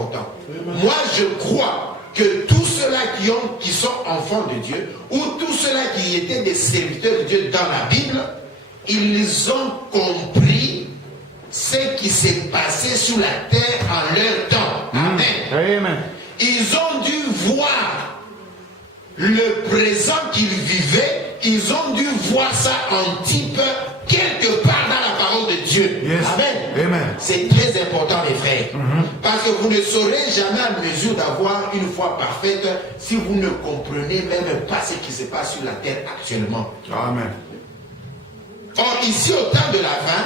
Moi, je crois que tous ceux-là qui sont enfants de Dieu, ou tous ceux-là qui étaient des serviteurs de Dieu dans la Bible, ils ont compris ce qui s'est passé sur la terre en leur temps. Amen. Amen. Ils ont dû voir le présent qu'ils vivaient, ils ont dû voir ça en type quelque part dans la parole de Dieu. Yes. Amen. Amen. C'est très important, mes frères. Parce que vous ne serez jamais en mesure d'avoir une foi parfaite si vous ne comprenez même pas ce qui se passe sur la terre actuellement. Amen. Or, ici, au temps de la fin,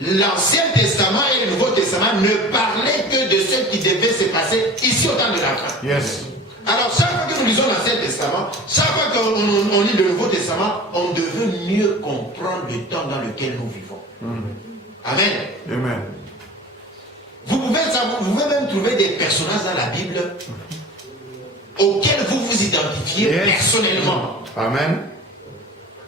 l'Ancien Testament et le Nouveau Testament ne parlaient que de ce qui devait se passer ici au temps de la fin. Yes. Alors, chaque fois que nous lisons l'Ancien Testament, chaque fois qu'on lit le Nouveau Testament, on devait mieux comprendre le temps dans lequel nous vivons. Amen. Amen. Vous pouvez même trouver des personnages dans la Bible auxquels vous vous identifiez personnellement. Amen.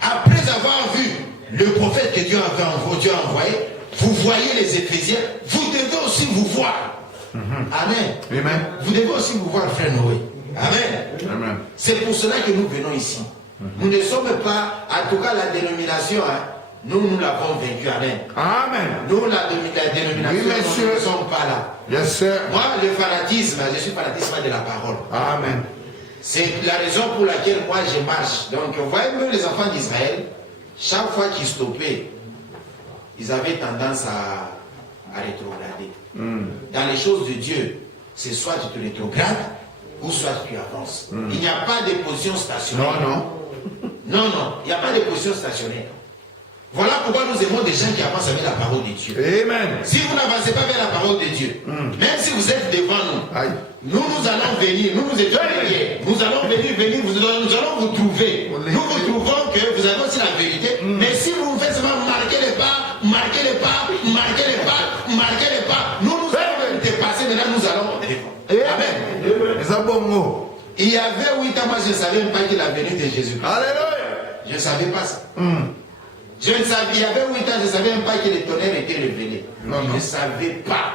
Après avoir vu le prophète que Dieu a envoyé, vous voyez les Éphésiens, vous devez aussi vous voir. Amen. Amen. Vous devez aussi vous voir, frère Noé. Amen. Amen. C'est pour cela que nous venons ici. Nous ne sommes pas, en tout cas la dénomination, nous l'avons vaincu. Amen. Amen. Nous, la dénomination, Oui, monsieur. nous ne sommes pas là. Yes, sir. Moi, le fanatisme, je suis fanatisme de la parole. Amen. C'est la raison pour laquelle moi je marche. Donc, vous voyez, même les enfants d'Israël, chaque fois qu'ils stoppaient, ils avaient tendance à rétrograder. Dans les choses de Dieu, c'est soit tu te rétrogrades, ou soit tu avances. Il n'y a pas de position stationnaire. Non, il n'y a pas de position stationnaire. Voilà pourquoi nous aimons des gens qui avancent avec la parole de Dieu. Amen. Si vous n'avancez pas vers la parole de Dieu, même si vous êtes devant nous, nous allons venir, nous étions derrière, nous allons venir, nous allons vous trouver. Nous vous trouvons que vous avez aussi la vérité, mais si vous faites seulement marquer les pas, nous allons dépasser, maintenant nous allons devant. Amen. Il y avait 8 ans, moi je ne savais même pas qu'il la venue de Jésus. Alléluia. Je ne savais pas ça. Je ne savais, il y avait 8 ans, je ne savais même pas que le tonnerre était révélé. Je ne savais pas.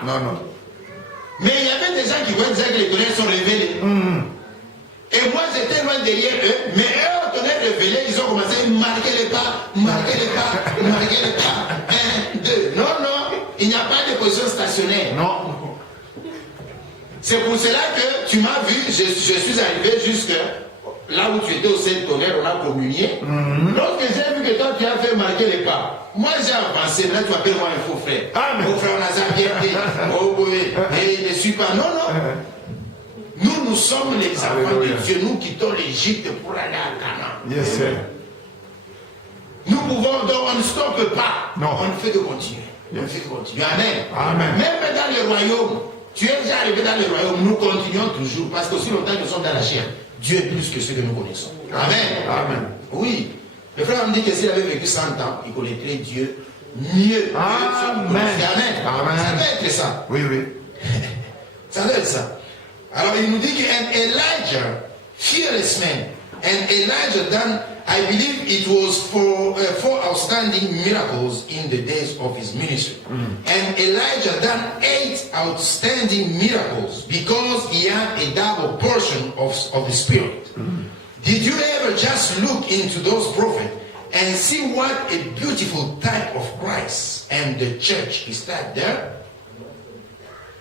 Mais il y avait des gens qui voyaient déjà que les tonnerres sont révélés. Et moi j'étais loin derrière eux, mais eux au tonnerre révélé, ils ont commencé à marquer les pas. 1, 2. Non, il n'y a pas de position stationnaire. Non. C'est pour cela que tu m'as vu, je suis arrivé jusque là où tu étais au Saint-Tonnerre, on a communié. Lorsque j'ai vu que toi tu as fait marquer les pas, moi j'ai avancé, là tu appelles moi un faux frère. Faux frère, on a ça bien fait. Oh boy, et ne suis pas. Non. Nous sommes les enfants de Dieu, nous quittons l'Égypte pour aller à Canaan. Yes, sir. Nous pouvons, donc on ne stoppe pas. Non. On fait de continuer. On fait de continuer. Amen. Même dans le royaume, tu es déjà arrivé dans le royaume, nous continuons toujours, parce qu'aussi longtemps que nous sommes dans la chair, Dieu est plus que ce que nous connaissons. Amen. Oui. Le frère me dit que s'il avait vécu 100 ans, il connaîtrait Dieu mieux. Amen. Ça doit être ça. Oui. Ça doit être ça. Alors il nous dit qu'un Elijah, fearless man, and Elijah done, I believe it was for 4 outstanding miracles in the days of his ministry. And Elijah done 8 outstanding miracles because he had a double portion of the Spirit. Did you ever just look into those prophets and see what a beautiful type of Christ and the church is that there?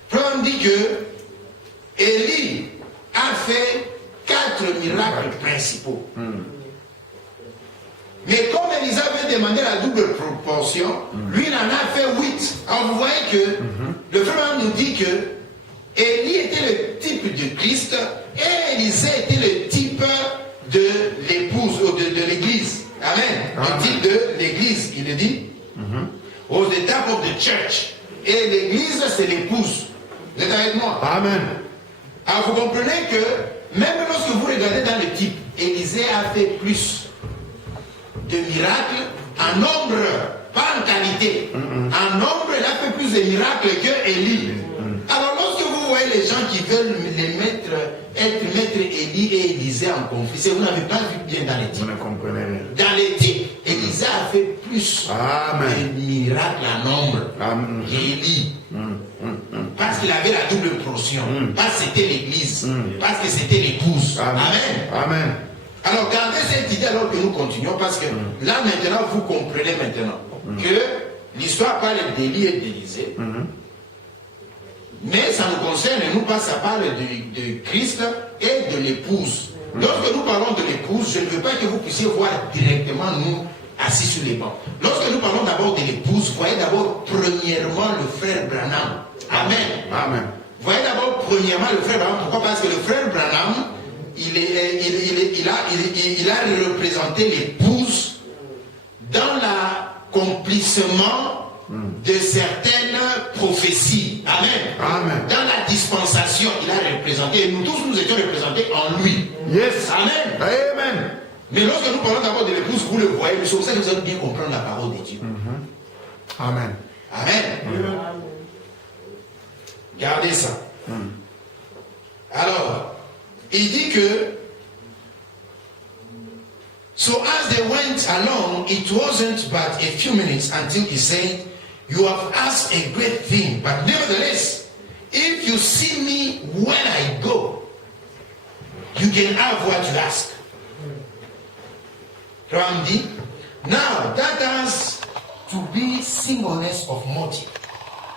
Frère dit que Élie a fait 4 miracles principaux. Mais comme Élisée avait demandé la double proportion, lui il en a fait 8. Alors vous voyez que le frère nous dit que Élie était le type de Christ et Élisée était le type de l'épouse ou de l'église. Amen. Le type de l'église, il le dit. Au the type of the church. Et l'église c'est l'épouse. Vous êtes avec moi? Amen. Alors vous comprenez que même lorsque vous regardez dans le type, Élisée a fait plus de miracles en nombre, pas en qualité. En nombre, il a fait plus de miracles que Élie. Alors lorsque vous voyez les gens qui veulent être maître Élie et Élisée en conflit, c'est que vous n'avez pas vu bien dans les types. Vous ne comprenez rien. Dans les types, Élisée a fait plus de miracles en nombre qu'Élie. Parce Parce qu'il avait la double portion. Parce que c'était l'église. Parce que c'était l'épouse. Amen. Amen. Alors gardez cette idée alors que nous continuons. Parce que là maintenant, vous comprenez maintenant que l'histoire parle d'Élie et d'Élisée. Mais ça nous concerne, nous, pas ça parle de Christ et de l'épouse. Lorsque nous parlons de l'épouse, je ne veux pas que vous puissiez voir directement nous assis sur les bancs. Lorsque nous parlons d'abord de l'épouse, voyez d'abord premièrement le frère Branham. Amen. Amen. Voyez d'abord premièrement le frère Branham. Pourquoi? Parce que le frère Branham, il a représenté l'épouse dans l'accomplissement de certaines prophéties. Amen. Amen. Dans la dispensation, il a représenté. Et nous tous, nous étions représentés en lui. Yes. Amen. Amen. Mais lorsque nous parlons d'abord de l'épouse, vous le voyez, c'est pour ça que vous allez bien comprendre la parole de Dieu. Amen. Amen. Gardez ça. Alors, il dit que so as they went along, it wasn't but a few minutes until he said, "You have asked a great thing, but nevertheless, if you see me when I go, you can have what you ask." Ram dit, now that has to be singleness of motive,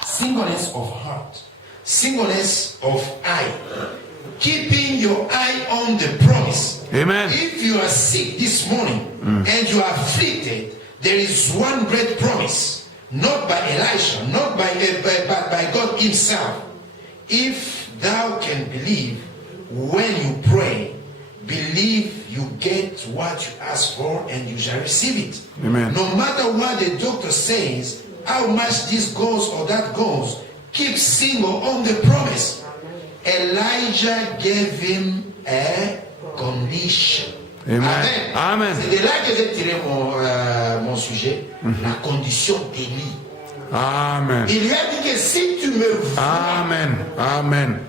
singleness of heart, singleness of eye, keeping your eye on the promise. Amen. If you are sick this morning and you are afflicted, there is one great promise, not by Elisha, not by but by God himself. If thou can believe when you pray, believe you get what you ask for and you shall receive it. Amen. No matter what the doctor says, how much this goes or that goes, keep single on the promise. Elijah gave him a condition. Amen. Amen. C'est de là que j'ai tiré mon sujet, la condition d'Élie. Amen. Il lui a dit que si tu me vois, Amen. Amen.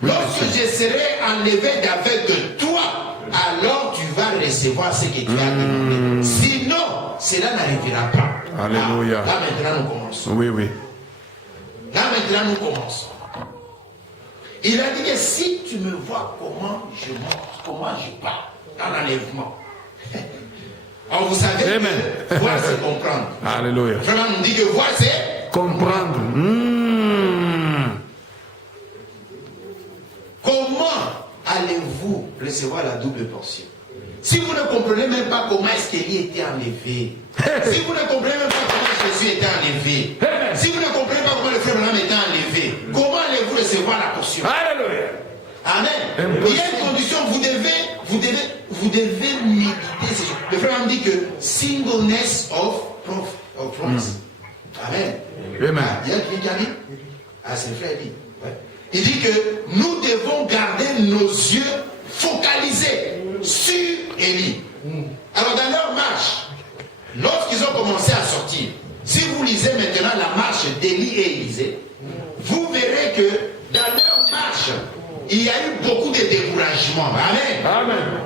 Oui, lorsque je serai enlevé d'avec toi, alors tu vas recevoir ce que tu as demandé. Sinon, cela n'arrivera pas. Alléluia. Là maintenant nous commençons. Oui, oui. Là maintenant nous commençons. Il a dit que si tu me vois comment je monte, comment je pars dans l'enlèvement. Alors vous savez que voir c'est comprendre. Alléluia. Vraiment nous dit que voir c'est Comprendre. Comment allez-vous recevoir la double portion? Si vous ne comprenez même pas comment est-ce qu'Élie était enlevé, si vous ne comprenez même pas comment Jésus était enlevé, si vous ne comprenez pas comment le frère Branham était enlevé, comment allez-vous recevoir la portion? Alléluia. Amen. Il y a une condition, vous devez méditer ces choses. Le frère Branham dit que singleness of promise. Amen. Amen. Il y a quelqu'un qui a dit? Ah, c'est le frère dit. Ouais. Il dit que nous devons garder nos yeux focalisés sur Élie. Alors dans leur marche, lorsqu'ils ont commencé à sortir, si vous lisez maintenant la marche d'Élie et Élisée, vous verrez que dans leur marche, il y a eu beaucoup de découragement. Amen. Amen.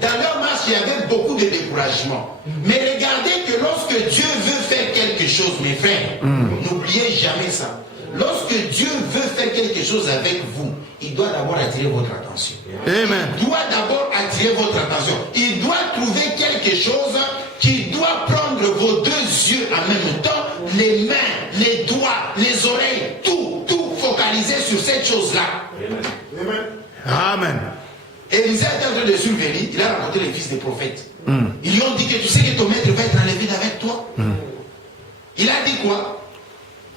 Dans leur marche, il y avait beaucoup de découragement. Mais regardez que lorsque Dieu veut faire quelque chose, mes frères, n'oubliez jamais ça. Lorsque Dieu veut faire quelque chose avec vous, il doit d'abord attirer votre attention. Amen. Il doit d'abord attirer votre attention. Il doit trouver quelque chose qui doit prendre vos deux yeux en même temps, les mains, les doigts, les oreilles, tout focaliser sur cette chose-là. Amen. Amen. Élisée était en train de suivre Élie, il a rencontré les fils des prophètes. Ils lui ont dit que tu sais que ton maître va être enlevé avec toi. Il a dit quoi?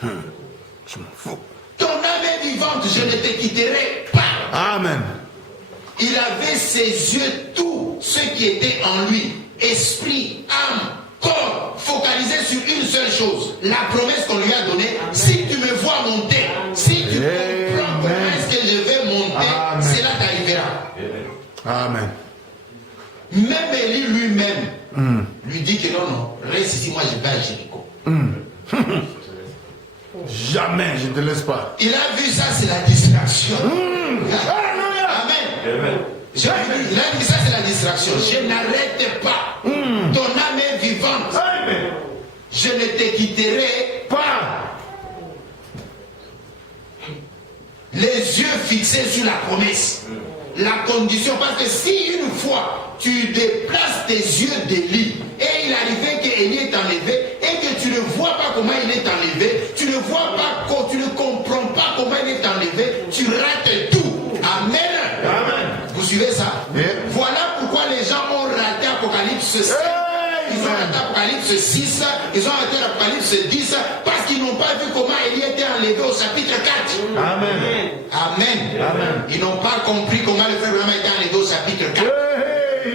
Je m'en fous. Ton âme est vivante, je ne te quitterai pas. Amen. Il avait ses yeux, tout ce qui était en lui, esprit, âme, corps, focalisé sur une seule chose, la promesse qu'on lui a donnée. Si tu me vois monter, si tu comprends comment est-ce que je vais monter, cela t'arrivera. Amen. Même Élie lui-même lui dit que non, reste ici, moi je vais à Jéricho. Jamais, je ne te laisse pas. Il a vu ça, c'est la distraction. Amen. Il a dit ça, c'est la distraction. Je n'arrête pas. Ton âme est vivante. Amen. Je ne te quitterai pas. les yeux fixés sur la promesse. La condition, parce que si une fois tu déplaces tes yeux d'Élie et il arrivait qu'Élie est enlevé et que tu ne vois pas comment il est enlevé, tu ne vois pas, tu ne comprends pas comment il est enlevé, tu rates tout. Amen. Amen. Vous suivez ça? Yeah. Voilà pourquoi les gens ont raté Apocalypse 7. Ils ont raté Apocalypse 6, ils ont raté Apocalypse 10 parce qu'ils n'ont pas vu comment Élie était enlevé au chapitre 4. Amen. Amen. Amen. Ils n'ont pas compris comment le frère Branham a été enlevé au chapitre 4.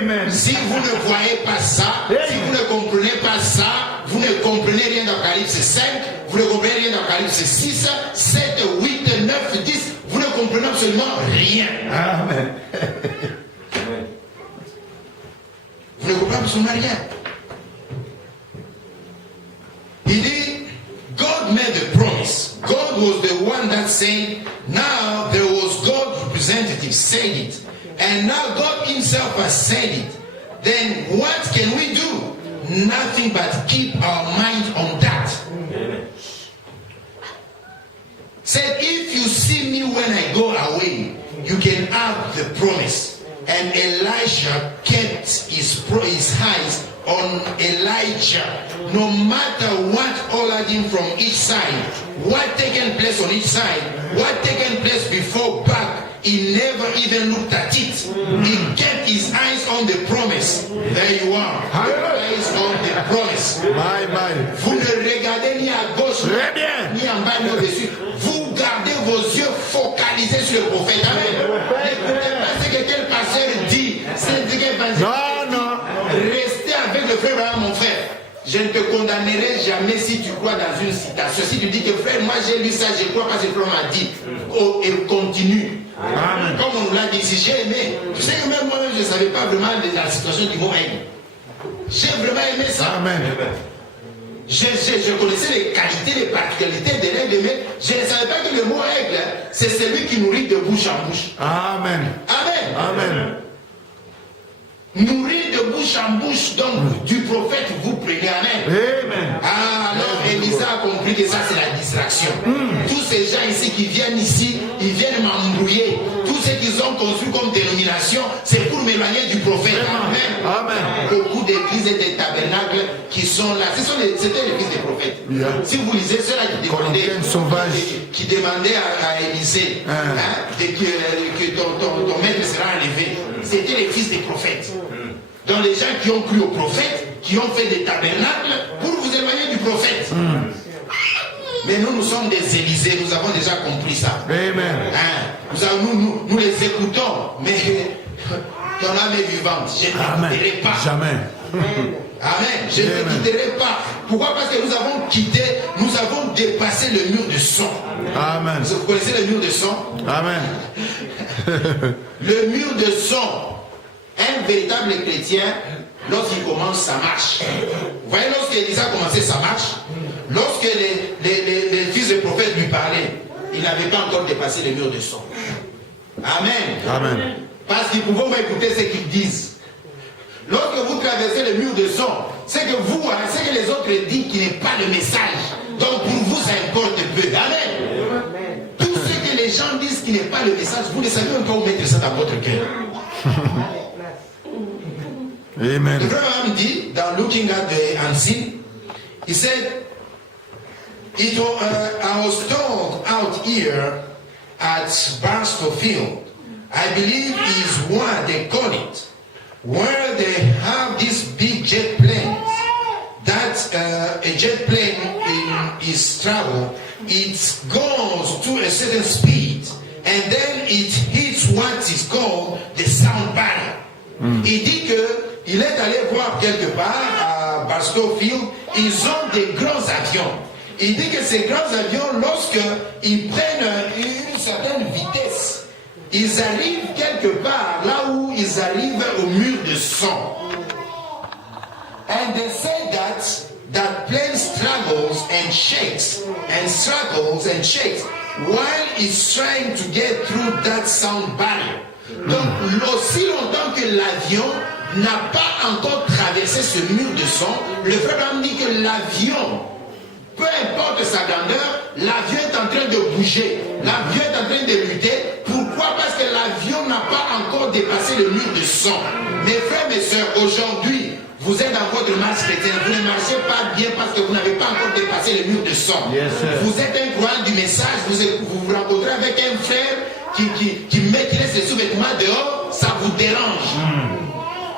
Amen. Si vous ne voyez pas ça, si vous ne comprenez pas ça, vous ne comprenez rien d'Apocalypse 5, vous ne comprenez rien d'Apocalypse 6, 7, 8, 9, 10, vous ne comprenez absolument rien. Amen. Vous ne comprenez absolument rien. Il dit, God made the promise. God was the one that said, now there was God's representative said it. And now God himself has said it. Then what can we do? Nothing but keep our mind on that. Amen. Said, if you see me when I go away, you can have the promise. And Elisha kept his eyes on Elijah. No matter what followed him from each side, what taken place on each side, what taken place before, back, he never even looked at it. He kept his eyes on the promise. There you are. Eyes on the promise. Vous ne regardez ni à gauche, ni en bas, ni au-dessus. Vous gardez vos yeux focalisés sur le prophète. Amen. N'écoutez pas ce que quel pasteur dit. C'est ce que Non. restez avec le frère Branham, mon frère. Je ne te condamnerai jamais si tu crois dans une citation. Si tu dis que frère, moi j'ai lu ça, je crois pas ce que le frère m'a dit. Oh, et continue. Amen. Comme on nous l'a dit ici, j'ai aimé. Tu sais que même moi-même, je ne savais pas vraiment de la situation du mot aigle. J'ai vraiment aimé ça. Amen. Je connaissais les qualités, les particularités de l'aigle, mais je ne savais pas que le mot aigle, c'est celui qui nourrit de bouche en bouche. Amen. Amen. Amen. Nourrir de bouche en bouche, donc du prophète, vous prenez. Amen. Amen. Alors Élisa a compris que ça c'est la distraction. Tous ces gens ici qui viennent ici, ils viennent m'embrouiller. Tout ce qu'ils ont construit comme dénomination, c'est pour m'éloigner du prophète. Amen. Amen. Beaucoup d'églises et des tabernacles qui sont là. C'était l'église des prophètes. Yeah. Si vous lisez ceux-là qui demandaient à Élisée que ton maître sera enlevé, c'était les fils des prophètes. Donc les gens qui ont cru au prophète, qui ont fait des tabernacles pour vous éloigner du prophète. Mais nous sommes des Élysées, nous avons déjà compris ça. Amen. Nous les écoutons, mais ton âme est vivante. Je ne te quitterai pas. Jamais. Amen. Je ne te quitterai pas. Pourquoi? Parce que nous avons dépassé le mur de son. Amen. Vous connaissez le mur de son? Amen. Le mur de son. Un véritable chrétien, lorsqu'il commence sa marche, vous voyez, lorsque Élisa a commencé sa marche, lorsque les fils des prophètes lui parlaient, il n'avait pas encore dépassé le mur de son. Amen. Amen. Parce qu'ils pouvaient écouter ce qu'ils disent. Lorsque vous traversez le mur de son, c'est que vous, c'est que les autres disent qui n'est pas le message. Donc pour vous, ça importe peu. Amen. Tout ce que les gens disent qui n'est pas le message, vous ne savez même pas où mettre ça dans votre cœur. Amen. The Prophet dit, dans Looking at the Unseen, he said, I was told out here at Barstow Field, I believe is what they call it, where they have these big jet planes, that a jet plane in its travel, it goes to a certain speed, and then it hits what is called the sound barrier. Il dit qu'il est allé voir quelque part à Barstow Field, ils ont des grands avions. Il dit que ces grands avions, lorsqu'ils prennent une certaine vitesse, ils arrivent quelque part là où ils arrivent au mur de son. And they say that plane struggles and shakes and struggles and shakes while it's trying to get through that sound barrier. Donc, aussi longtemps que l'avion n'a pas encore traversé ce mur de son, le frère Branham dit que l'avion peu importe sa grandeur, l'avion est en train de bouger. L'avion est en train de lutter. Pourquoi? Parce que l'avion n'a pas encore dépassé le mur de son. Mes frères, mes soeurs, aujourd'hui, vous êtes dans votre marche chrétienne. Vous ne marchez pas bien parce que vous n'avez pas encore dépassé le mur de son. Yes, vous êtes un croyant du message. Vous vous rencontrez avec un frère qui laisse les sous-vêtements dehors. Ça vous dérange.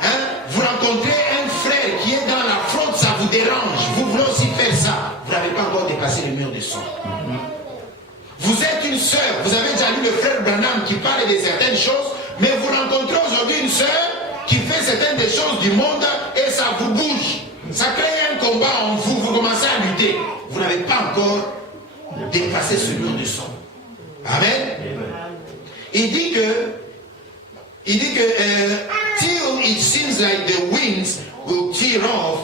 Hein? Vous rencontrez un frère qui est dans la fraude. Ça vous dérange. Vous voulez aussi faire ça. Vous n'avez pas encore dépassé le mur de son. Vous êtes une sœur. Vous avez déjà lu le frère Branham qui parle de certaines choses. Mais vous rencontrez aujourd'hui une sœur qui fait certaines des choses du monde et ça vous bouge. Ça crée un combat en vous. Vous commencez à lutter. Vous n'avez pas encore dépassé ce mur de son. Amen. Il dit que till it seems like the winds will tear off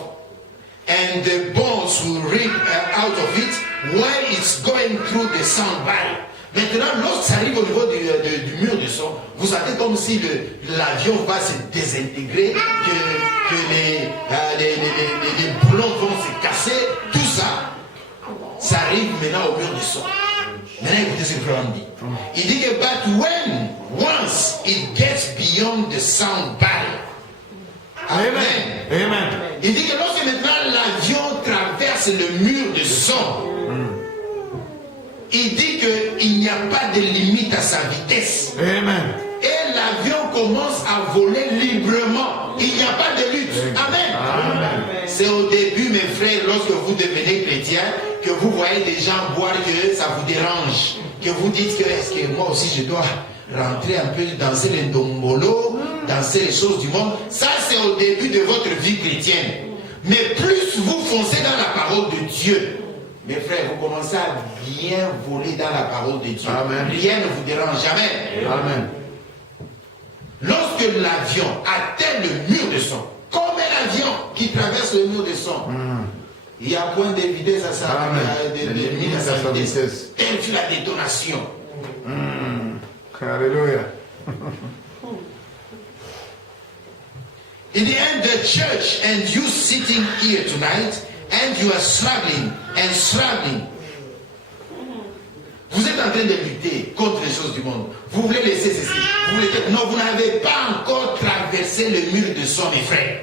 and the bones will rip out of it while it's going through the sound barrier. Maintenant, lorsque ça arrive au niveau du mur de son, vous sentez comme si l'avion va se désintégrer, que les boulons vont se casser, tout ça. Ça arrive maintenant au mur de son. Maintenant, écoutez ce que Frère dit. Il dit que, but when once it gets beyond the sound barrier. Amen. Amen. Il dit que lorsque maintenant l'avion traverse le mur de son, il dit qu'il n'y a pas de limite à sa vitesse. Amen. Et l'avion commence à voler librement. Il n'y a pas de lutte. Amen. Amen. C'est au début, mes frères, lorsque vous devenez chrétien, que vous voyez des gens boire, que ça vous dérange. Que vous dites que est-ce que moi aussi je dois rentrer un peu, danser les ndombolo, danser les choses du monde. Ça, c'est au début de votre vie chrétienne. Mais plus vous foncez dans la parole de Dieu, mes frères, vous commencez à bien voler dans la parole de Dieu. Amen. Rien ne vous dérange jamais. Amen. Lorsque l'avion atteint le mur de son, comme un avion qui traverse le mur de son, il y a point de vitesse à sa vitesse. Telle fut la détonation. Alléluia. In the end, the church and you sitting here tonight, and you are struggling and struggling. Vous êtes en train de lutter contre les choses du monde. Vous voulez laisser ceci. Vous voulez dire, non, vous n'avez pas encore traversé le mur de son, mes frères.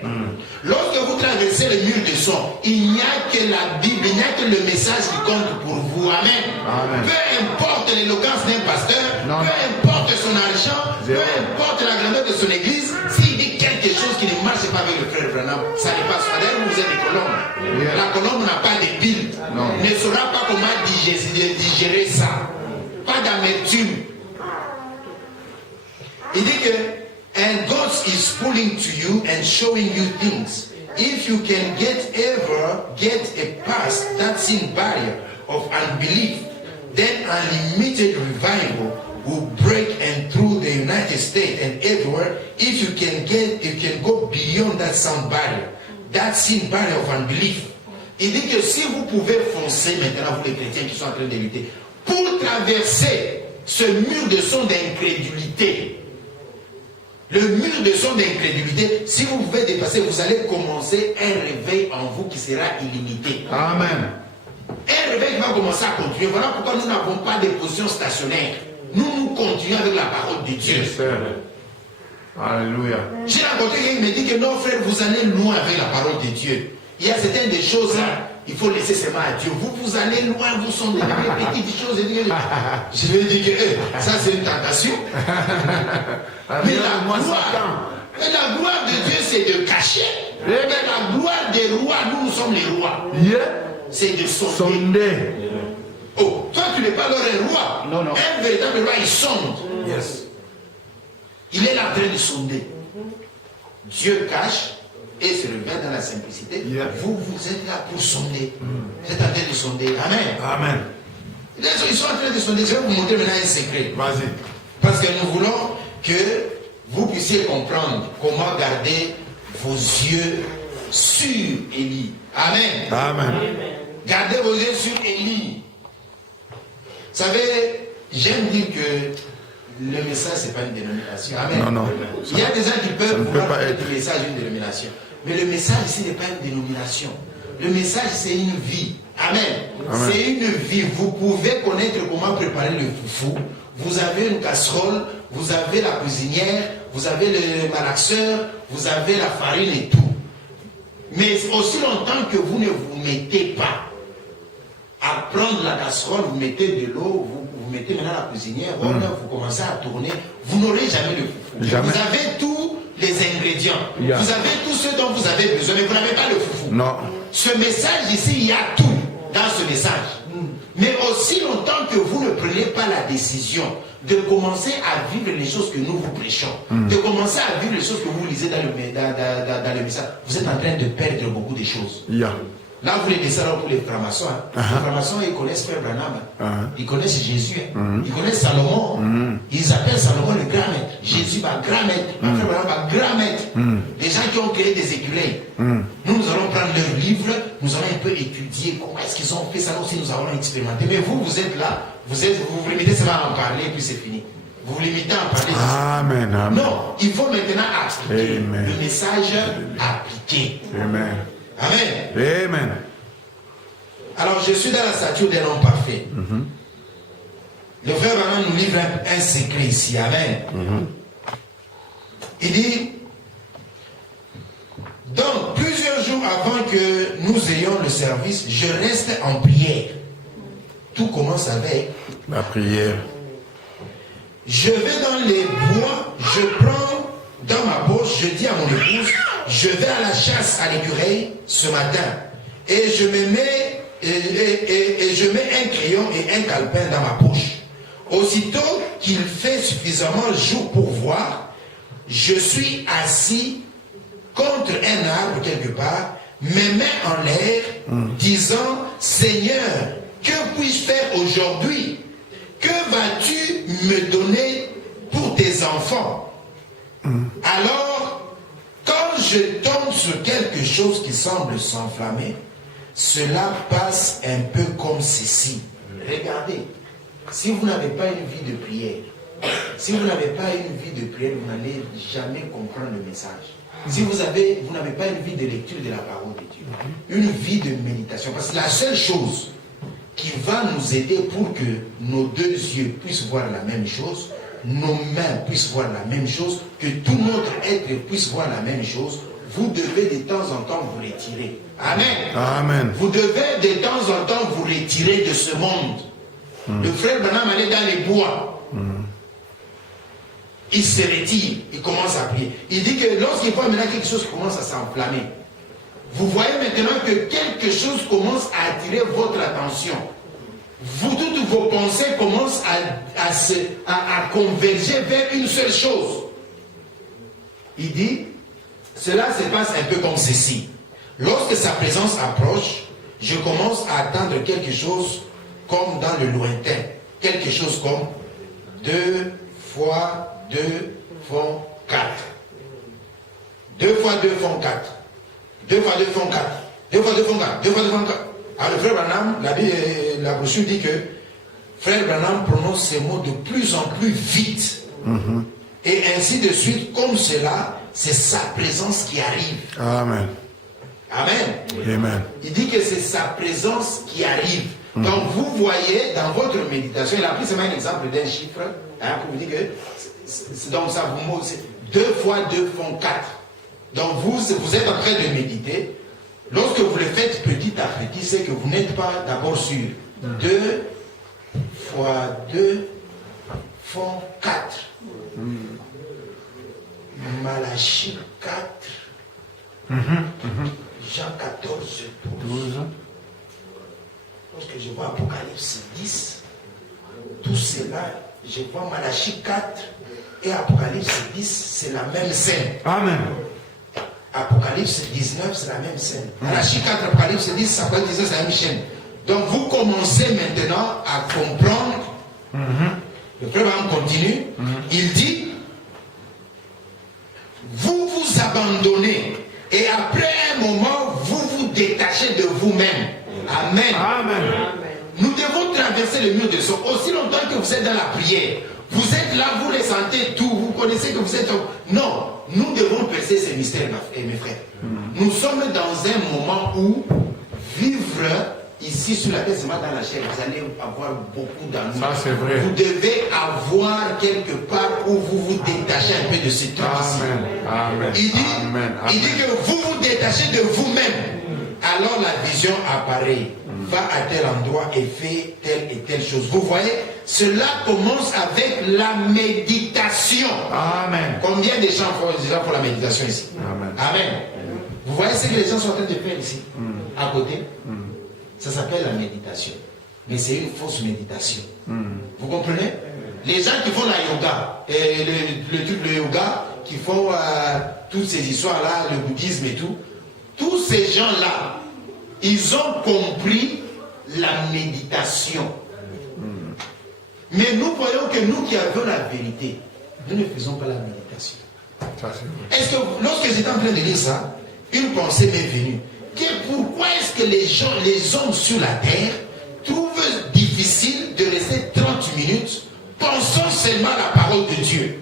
Lorsque vous traversez le mur de son, il n'y a que la Bible, il n'y a que le message qui compte pour vous. Amen. Amen. Peu importe l'éloquence d'un pasteur, Non, peu importe son argent, peu importe la grandeur de son église, s'il dit quelque chose qui ne marche pas avec le frère Branham, ça ne passe pas. D'ailleurs, vous êtes des colombes. Yeah. La colombe n'a pas de pile. Ne saura pas comment digérer ça. Pas d'amertume. Il dit que and God is pulling to you and showing you things. If you can ever get past that sin barrier of unbelief, then unlimited revival will break and through the United States and everywhere. If you can go beyond that sound barrier, that sin barrier of unbelief. Il dit que si vous pouvez foncer maintenant, vous les chrétiens qui sont en train de lutter, pour traverser ce mur de son d'incrédulité, le mur de son d'incrédulité, si vous pouvez dépasser, vous allez commencer un réveil en vous qui sera illimité. Amen. Un réveil qui va commencer à continuer. Voilà pourquoi nous n'avons pas de position stationnaire. Nous continuons avec la parole de Dieu. Yes, sir. Alléluia. J'ai rencontré quelqu'un qui me dit que non, frère, vous allez loin avec la parole de Dieu. Il y a certaines des choses, il faut laisser seulement à Dieu. Vous allez loin, vous sont des petites choses. Je vais dire que ça, c'est une tentation. Mais la gloire de Dieu, c'est de cacher. Mais la gloire des rois, nous sommes les rois. Yeah. C'est de sonder. Sondé. Oh, toi, tu n'es pas alors un roi. Non, non. Un véritable roi, il sonde. Yes. Il est là en train de sonder. Dieu cache et se révèle dans la simplicité. Yeah. Vous êtes là pour sonder. Vous êtes en train de sonder. Amen. Amen. Ils sont en train de sonder. Je vais vous montrer maintenant un secret. Vas-y. Parce que nous voulons que vous puissiez comprendre comment garder vos yeux sur Élie. Amen. Amen. Gardez vos yeux sur Élie. Vous savez, j'aime dire que le message, ce n'est pas une dénomination. Amen. Non, non. Il y a des gens qui peuvent peut pas faire être. du message une dénomination. Mais le message ici n'est pas une dénomination. Le message, c'est une vie, Amen. Amen. C'est une vie. Vous pouvez connaître comment préparer le foufou. Vous avez une casserole, vous avez la cuisinière, vous avez le malaxeur, vous avez la farine et tout. Mais aussi longtemps que vous ne vous mettez pas à prendre la casserole, vous mettez de l'eau, vous mettez maintenant la cuisinière, vous commencez à tourner, vous n'aurez jamais le foufou. Jamais. Vous avez tous les ingrédients, Yeah. vous avez tout ce dont vous avez besoin, mais vous n'avez pas le foufou. Non. Ce message ici, il y a tout dans ce message. Mais aussi longtemps que vous ne prenez pas la décision de commencer à vivre les choses que nous vous prêchons, de commencer à vivre les choses que vous lisez dans le message, vous êtes en train de perdre beaucoup de choses. Yeah. Là, vous les laissez alors pour les francs-maçons. Les francs-maçons, ils connaissent Frère Branham. Ils connaissent Jésus. Ils connaissent Salomon. Ils appellent Salomon le grand maître. Jésus va grand maître. Frère Branham va grand maître. Des gens qui ont créé des écureuils. Nous allons prendre leurs livres. Nous allons un peu étudier comment est-ce qu'ils ont fait ça. Aussi, nous allons expérimenter. Mais vous êtes là. Vous vous limitez seulement à en parler et puis c'est fini. Vous vous limitez à en parler. Amen. Amen. Non, il faut maintenant appliquer. Amen. Le message appliqué. Amen. Amen. Amen. Alors, je suis dans la stature d'un homme parfait. Le frère Branham nous livre un secret ici. Amen. Il dit, donc, plusieurs jours avant que nous ayons le service, je reste en prière. Tout commence avec La prière. je vais dans les bois, je prends dans ma poche, je dis à mon épouse, je vais à la chasse à l'écureuil ce matin. Et je me mets, et je mets un crayon et un calepin dans ma poche. Aussitôt qu'il fait suffisamment jour pour voir, je suis assis contre un arbre quelque part, mes mains en l'air, disant, Seigneur, que puis-je faire aujourd'hui? Que vas-tu me donner pour tes enfants? Alors, quand je tombe sur quelque chose qui semble s'enflammer, cela passe un peu comme ceci. Regardez, si vous n'avez pas une vie de prière, si vous n'avez pas une vie de prière, vous n'allez jamais comprendre le message. Si vous n'avez pas une vie de lecture de la parole de Dieu, une vie de méditation, parce que la seule chose qui va nous aider pour que nos deux yeux puissent voir la même chose, nos mains puissent voir la même chose, que tout notre être puisse voir la même chose, vous devez de temps en temps vous retirer. Amen. Amen. Vous devez de temps en temps vous retirer de ce monde. Le frère Branham allait dans les bois. Il se retire, il commence à prier. Il dit que lorsqu'il voit maintenant quelque chose commence à s'enflammer, vous voyez maintenant que quelque chose commence à attirer votre attention. Toutes vos pensées commencent à converger vers une seule chose. Il dit, cela se passe un peu comme ceci. Lorsque sa présence approche, je commence à attendre quelque chose comme dans le lointain. Quelque chose comme 2 fois 2 font 4. 2 fois 2 font 4. 2 fois 2 font 4. 2 fois 2 font 4. 2 fois 2 font 4. Alors le frère Branham, la brochure dit que frère Branham prononce ces mots de plus en plus vite. Et ainsi de suite, comme cela, c'est sa présence qui arrive. Amen. Amen. Amen. Il dit que c'est sa présence qui arrive. Donc vous voyez dans votre méditation, il a pris seulement un exemple d'un chiffre, pour vous dire que donc ça vous montre 2 fois 2 font 4. Donc vous êtes en train de méditer. Lorsque vous le faites petit à petit, c'est que vous n'êtes pas d'abord sûr. 2 fois 2 font 4. Malachie 4. Jean 14, 12. Lorsque je vois Apocalypse 10, tout cela, je vois Malachie 4 et Apocalypse 10, c'est la même scène. Amen. Apocalypse 19, c'est la même scène. Malachie 4, Apocalypse 10, Apocalypse 19, c'est la même chaîne. Donc vous commencez maintenant à comprendre. Le frère continue. Il dit, vous vous abandonnez et après un moment, vous vous détachez de vous-même. Amen. Amen. Nous devons traverser le mur de son. Aussi longtemps que vous êtes dans la prière, vous êtes là, vous ressentez tout, vous connaissez que vous êtes... Non, nous devons percer ces mystères, mes frères. Nous sommes dans un moment où vivre ici sur la terre, seulement dans la chair, vous allez avoir beaucoup d'amour. Ça, c'est vrai. Vous devez avoir quelque part où vous vous détachez un peu de ce truc ici. Amen. Il dit, Amen. il dit que vous vous détachez de vous-même. Alors la vision apparaît. Va à tel endroit et fait telle et telle chose. Vous voyez, cela commence avec la méditation. Amen. Combien de gens font déjà pour la méditation ici? Amen. Amen. Vous voyez ce que les gens sont en train de faire ici, à côté? Ça s'appelle la méditation. Mais c'est une fausse méditation. Vous comprenez? Les gens qui font la yoga, et le truc de yoga, qui font toutes ces histoires-là, le bouddhisme et tout, tous ces gens-là, ils ont compris la méditation. Mais nous voyons que nous qui avons la vérité, nous ne faisons pas la méditation. Ça, c'est vrai. Est-ce que lorsque j'étais en train de lire ça, une pensée m'est venue. Pourquoi est-ce que les gens, les hommes sur la terre, trouvent difficile de rester 30 minutes pensant seulement à la parole de Dieu?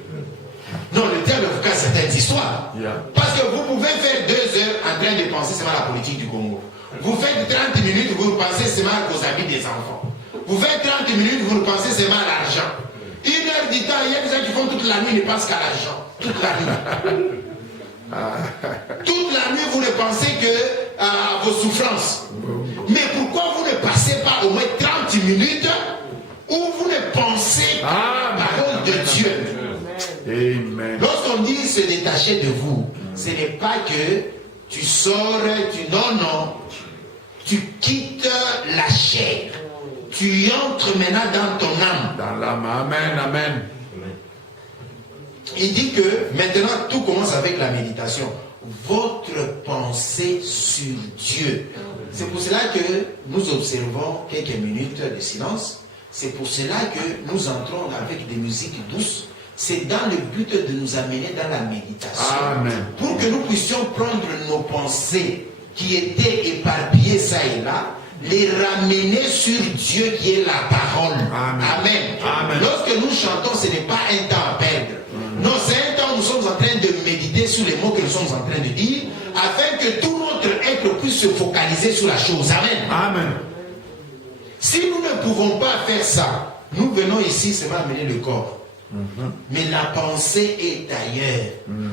Non, le terme évoque certaines histoires. Parce que vous pouvez faire 2 heures en train de penser seulement à la politique du Congo. Vous faites 30 minutes, vous pensez seulement aux habits des enfants. Vous faites 30 minutes, vous pensez seulement à l'argent. 1 heure du temps, il y a des gens qui font toute la nuit, ils ne pensent qu'à l'argent. Toute la nuit. Toute la nuit, vous ne pensez que à vos souffrances. Mais pourquoi vous ne passez pas au moins 30 minutes où vous ne pensez pas à la parole de Dieu? Amen. Lorsqu'on dit se détacher de vous, ce n'est pas que tu sors, non, tu quittes la chair. Tu entres maintenant dans ton âme. Dans l'âme. Amen. Amen. Il dit que maintenant tout commence avec la méditation. Votre pensée sur Dieu. C'est pour cela que nous observons quelques minutes de silence. C'est pour cela que nous entrons avec des musiques douces. C'est dans le but de nous amener dans la méditation. Amen. Pour que nous puissions prendre nos pensées qui étaient éparpillées ça et là, les ramener sur Dieu qui est la parole. Amen. Amen. Amen. Lorsque nous chantons, ce n'est pas un temps à perdre. Non, c'est un temps où nous sommes en train de méditer sur les mots que nous sommes en train de dire, afin que tout notre être puisse se focaliser sur la chose. Amen. Amen. Si nous ne pouvons pas faire ça, nous venons ici seulement amener le corps. Mais la pensée est ailleurs.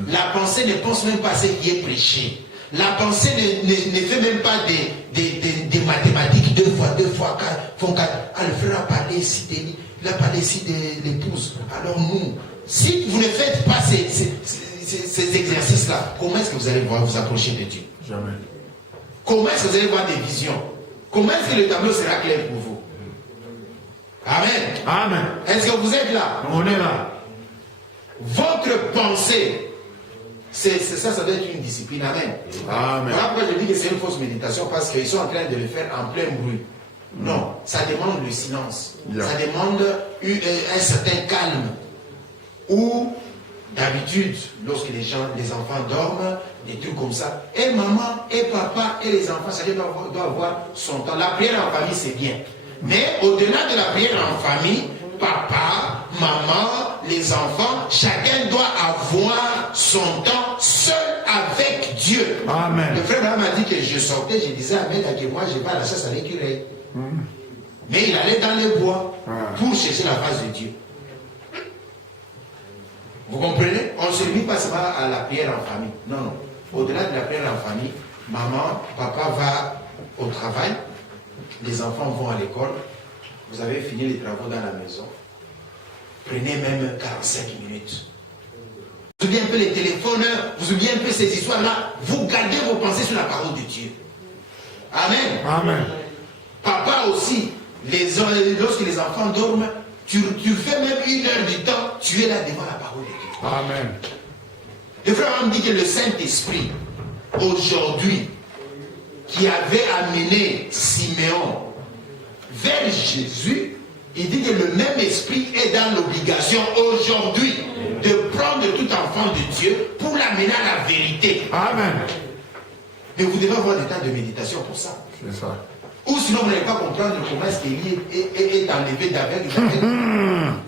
La pensée ne pense même pas à ce qui est prêché. La pensée ne fait même pas des mathématiques. 2 fois 2 fois 4 font 4. Ah, le frère a parlé ici il a parlé ici de l'épouse. Alors nous, si vous ne faites pas ces exercices-là, comment est-ce que vous allez vous approcher de Dieu? Jamais. Comment est-ce que vous allez voir des visions? Comment est-ce que le tableau sera clair pour vous? Amen. Amen. Est-ce que vous êtes là? On est là. Votre pensée, ça doit être une discipline. Amen. Amen. Voilà pourquoi je dis que c'est une fausse méditation, parce qu'ils sont en train de le faire en plein bruit. Non, ça demande le silence. Ça demande un certain calme. Ou, d'habitude, lorsque les enfants dorment, des trucs comme ça, et maman, et papa, et les enfants, chacun doit avoir son temps. La prière en famille, c'est bien. Mais au-delà de la prière en famille, papa, maman, les enfants, chacun doit avoir son temps seul avec Dieu. Amen. Le frère m'a dit que je sortais, je disais à Meda que moi je vais à la chasse à l'écureuil. Mais il allait dans les bois pour chercher la face de Dieu. Vous comprenez? On ne se limite pas seulement à la prière en famille. Non, non. Au-delà de la prière en famille, maman, papa va au travail, les enfants vont à l'école, vous avez fini les travaux dans la maison. Prenez même 45 minutes. Vous oubliez un peu les téléphones, vous oubliez un peu ces histoires-là, vous gardez vos pensées sur la parole de Dieu. Amen. Amen. Papa aussi, lorsque les enfants dorment, tu fais même 1 heure du temps, tu es là devant la parole de Dieu. Amen. Le frère me dit que le Saint-Esprit, aujourd'hui, qui avait amené Siméon vers Jésus, il dit que le même esprit est dans l'obligation aujourd'hui de prendre tout enfant de Dieu pour l'amener à la vérité. Amen. Mais vous devez avoir des temps de méditation pour ça. C'est ça. Ou sinon vous n'allez pas comprendre comment est-ce qu'Élie est enlevé d'aveugle.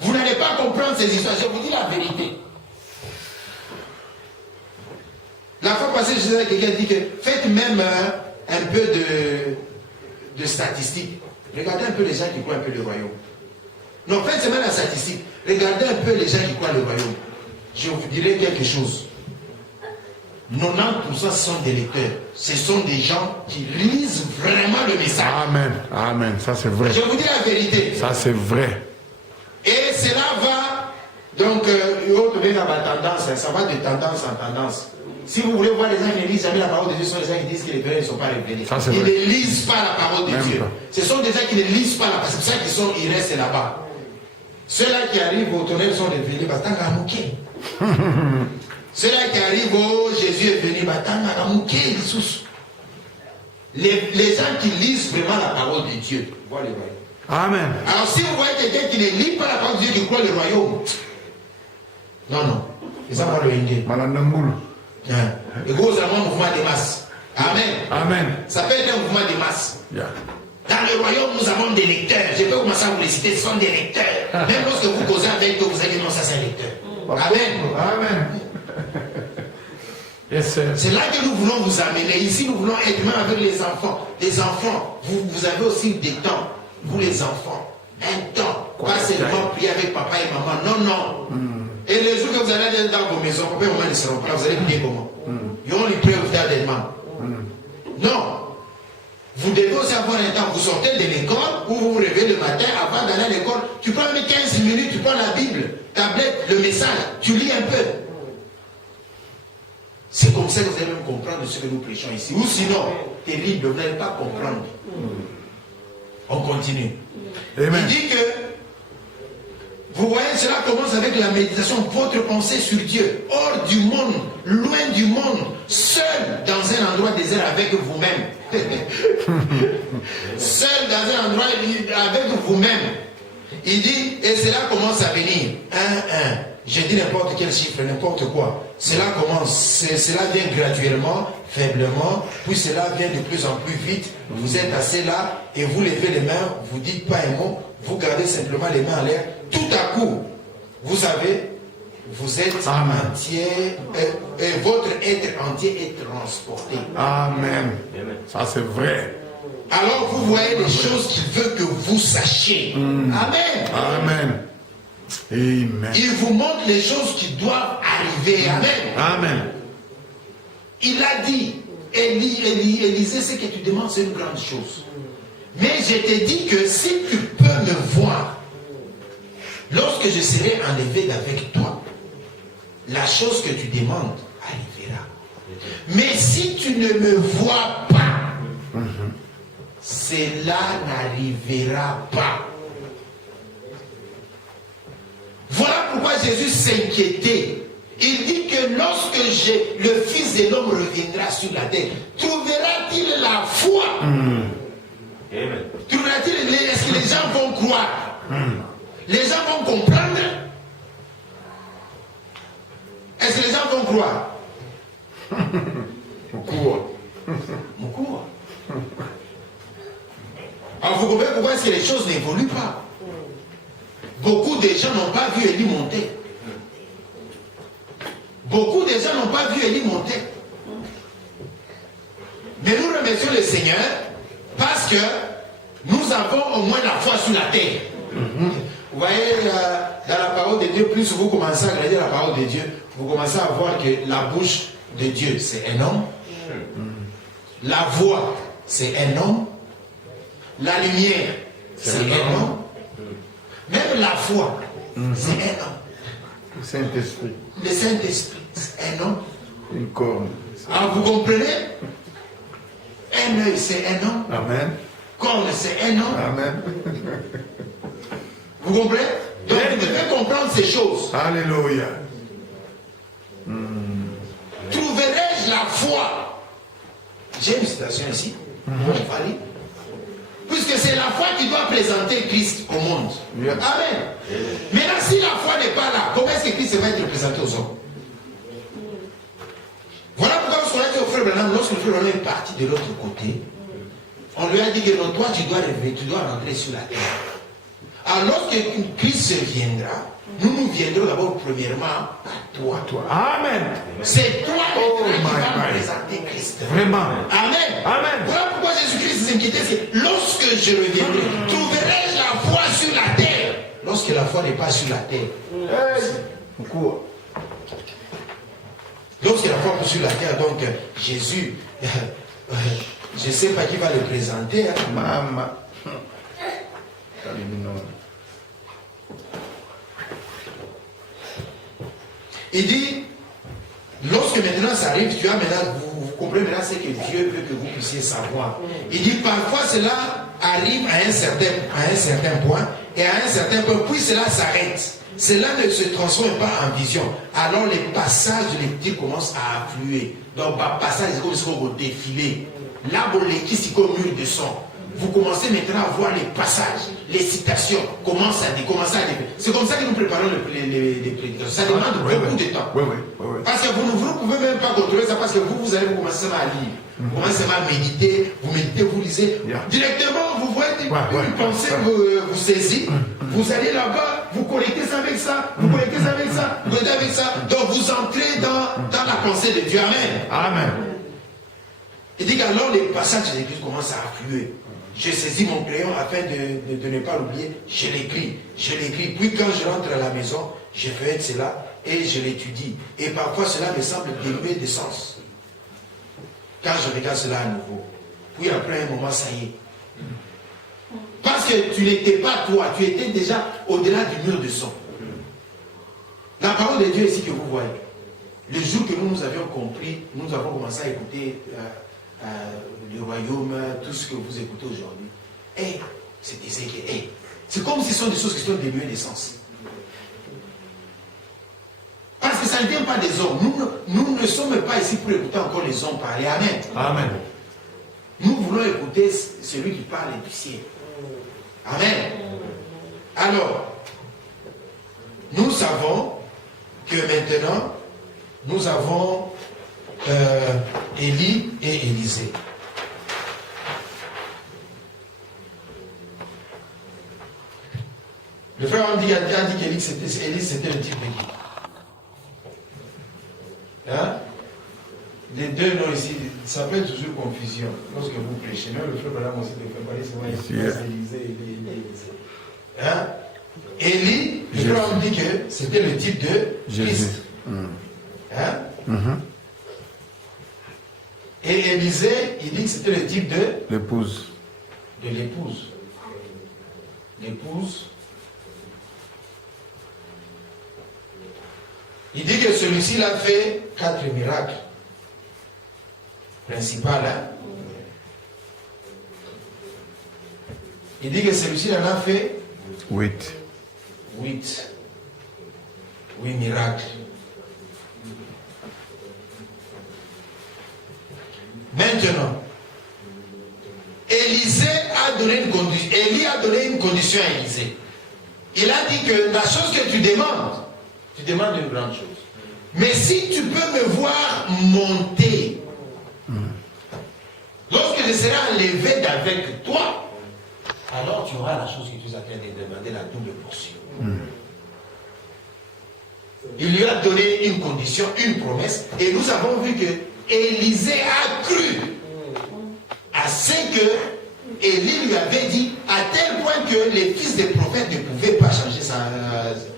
Vous n'allez pas comprendre ces histoires. Je vous dis la vérité. La fois passée, je disais à quelqu'un dit que faites même un peu de statistiques. Regardez un peu les gens qui croient un peu le royaume. Non, faites seulement la statistique. Regardez un peu les gens qui croient le royaume. Je vous dirai quelque chose. 90% ce sont des lecteurs. Ce sont des gens qui lisent vraiment le message. Amen. Amen. Ça c'est vrai. Je vous dis la vérité. Ça c'est vrai. Et cela va, donc, tendance, ça va de tendance en tendance. Si vous voulez voir les gens qui ne lisent jamais la parole de Dieu, ce sont les gens qui disent que les pécheurs ne sont pas révélés. Ils ne lisent pas la parole de Dieu. Ce sont des gens qui ne lisent pas la parole. C'est pour ça qu'ils restent là-bas. Ceux-là qui arrivent au tonnerre sont révélés. Ceux-là qui arrivent au Jésus est venu. Les gens qui lisent vraiment la parole de Dieu. Voilà le royaume. Amen. Alors si vous voyez quelqu'un qui ne lit pas la parole de Dieu, qui croit le royaume, non. Ils ont pas le hingé. Et gros, c'est un mouvement de masse. Amen. Amen. Ça peut être un mouvement de masse. Yeah. Dans le royaume, nous avons des lecteurs. Je peux commencer à vous les citer, ce sont des lecteurs. Même lorsque vous causez avec eux, vous allez dire non, ça c'est un lecteur. Amen. Amen. Yes, sir. C'est là que nous voulons vous amener. Ici, nous voulons être même avec les enfants. Les enfants, vous avez aussi des temps. Vous les enfants. Un temps. Pas seulement prier avec papa et maman. Non. Et les jours que vous allez être dans vos maisons, papa et maman ne seront pas là. Vous allez prier comment? You only pray with that man. Non. Vous devez aussi avoir un temps. Vous sortez de l'école ou vous vous réveillez le matin avant d'aller à l'école. Tu prends même 15 minutes, tu prends la Bible, tablette, le message, tu lis un peu. C'est comme ça que vous allez même comprendre ce que nous prêchons ici. Ou sinon, terrible, vous n'allez pas comprendre. On continue. Amen. Il dit que, vous voyez, cela commence avec la méditation, votre pensée sur Dieu, hors du monde, loin du monde, seul dans un endroit désert avec vous-même. Seul dans un endroit avec vous-même. Il dit, et cela commence à venir. Je dis n'importe quel chiffre, n'importe quoi. Cela commence, cela vient graduellement, faiblement, puis cela vient de plus en plus vite. Vous êtes assis là et vous levez les mains, vous dites pas un mot, vous gardez simplement les mains en l'air. Tout à coup, vous savez, vous êtes entier, et votre être entier est transporté. Amen. Ça c'est vrai. Alors vous voyez les choses qu'il veut que vous sachiez. Amen. Amen. Amen. Il vous montre les choses qui doivent arriver. Amen. Amen. Il a dit, Élisée, ce que tu demandes, c'est une grande chose. Mais je te dis que si tu peux me voir, lorsque je serai enlevé d'avec toi, la chose que tu demandes arrivera. Mais si tu ne me vois pas, cela n'arrivera pas. Voilà pourquoi Jésus s'inquiétait. Il dit que lorsque le Fils de l'homme reviendra sur la terre, trouvera-t-il la foi? Trouvera-t-il, est-ce que les gens vont croire? Les gens vont comprendre? Est-ce que les gens vont croire? Mon cours. Alors vous comprenez pourquoi est-ce que les choses n'évoluent pas? Beaucoup de gens n'ont pas vu Élie monter. Beaucoup de gens n'ont pas vu Élie monter. Mais nous remercions le Seigneur parce que nous avons au moins la foi sur la terre. Vous voyez, dans la parole de Dieu, plus vous commencez à regarder la parole de Dieu, vous commencez à voir que la bouche de Dieu, c'est un homme. La voix, c'est un homme. La lumière, c'est un homme. Même la foi, c'est un homme. Le Saint-Esprit. Le Saint-Esprit, c'est un homme. Une corne. Alors vous comprenez? Un œil, c'est un homme. Amen. Corne, c'est un homme. Amen. Vous comprenez? Donc vous devez comprendre ces choses. Alléluia. Trouverai-je la foi? J'ai une citation ici. On va lire. Puisque c'est la foi qui doit présenter Christ au monde. Yeah. Amen. Maintenant, si la foi n'est pas là, comment est-ce que Christ va être présenté aux hommes? Voilà pourquoi lorsqu'on a dit au frère Branham, lorsque le frère Branham est parti de l'autre côté, on lui a dit que non, toi tu dois rentrer sur la terre. Alors que Christ viendra, nous viendrons d'abord premièrement à toi. Amen. C'est toi qui my vas God. présenter Christ. Vraiment. Amen. Amen. Voilà pourquoi Jésus-Christ s'inquiétait, c'est lorsque je reviendrai, trouverai-je la foi sur la terre? Lorsque la foi n'est pas sur la terre. Pourquoi? Lorsque la foi n'est pas sur la terre, donc Jésus, je ne sais pas qui va le présenter. Hein. Maman. Il dit, lorsque maintenant ça arrive, tu as maintenant, vous comprenez maintenant ce que Dieu veut que vous puissiez savoir. Il dit, parfois cela arrive à un certain point, et à un certain point, puis cela s'arrête. Cela ne se transforme pas en vision. Alors les passages de l'écriture commencent à affluer. Donc, passage, c'est comme si on défilé. Là, qui comme mur de son. Vous commencez maintenant à voir les passages, les citations, commencent à défiler. C'est comme ça que nous préparons les prédications. Ça demande beaucoup de temps. Oui. Parce que vous ne pouvez même pas contrôler ça parce que vous allez commencer à lire. Vous commencez à méditer, vous lisez. Directement, vous voyez une pensée vous saisit. Vous allez là-bas, vous connectez ça avec ça, vous connectez ça avec ça, vous connectez avec ça. Donc vous entrez dans la pensée de Dieu. Amen. Amen. Il dit qu'alors les passages de l'Église commencent à affluer. Je saisis mon crayon afin de ne pas l'oublier. Je l'écris. Puis quand je rentre à la maison, je fais cela et je l'étudie. Et parfois cela me semble dénué de sens. Quand je regarde cela à nouveau. Puis après un moment, ça y est. Parce que tu n'étais pas toi, tu étais déjà au-delà du mur de son. La parole de Dieu ici que vous voyez. Le jour que nous avions compris, nous avons commencé à écouter le royaume, tout ce que vous écoutez aujourd'hui. C'est comme si ce sont des choses qui sont dénuées d'essence. Parce que ça ne vient pas des hommes. Nous ne sommes pas ici pour écouter encore les hommes parler. Amen. Amen. Nous voulons écouter celui qui parle du ciel. Amen. Alors, nous savons que maintenant, nous avons Élie et Élisée. Le frère a dit qu'Élie c'était le type de qui? Hein? Les deux noms ici, ça fait toujours confusion lorsque vous prêchez. Même le frère Balaam aussi peut faire parler, c'est Élisée et Élisée. Hein? Élie, le frère a dit que c'était le type de Christ. Hein? Et Élisée, il dit que c'était le type de l'épouse. De l'épouse. L'épouse. Il dit que celui-ci l'a fait 4 miracles. Principal, hein? Il dit que celui-ci en a fait 8. 8 miracles. Maintenant, Élisée a donné une condition. Élie a donné une condition à Élisée. Il a dit que la chose que tu demandes une grande chose. Mais si tu peux me voir monter, lorsque je serai enlevé d'avec toi, alors tu auras la chose que tu es en train de demander, la double portion. Il lui a donné une condition, une promesse, et nous avons vu que Élisée a cru à ce que Élie lui avait dit, à tel point que les fils des prophètes ne pouvaient pas changer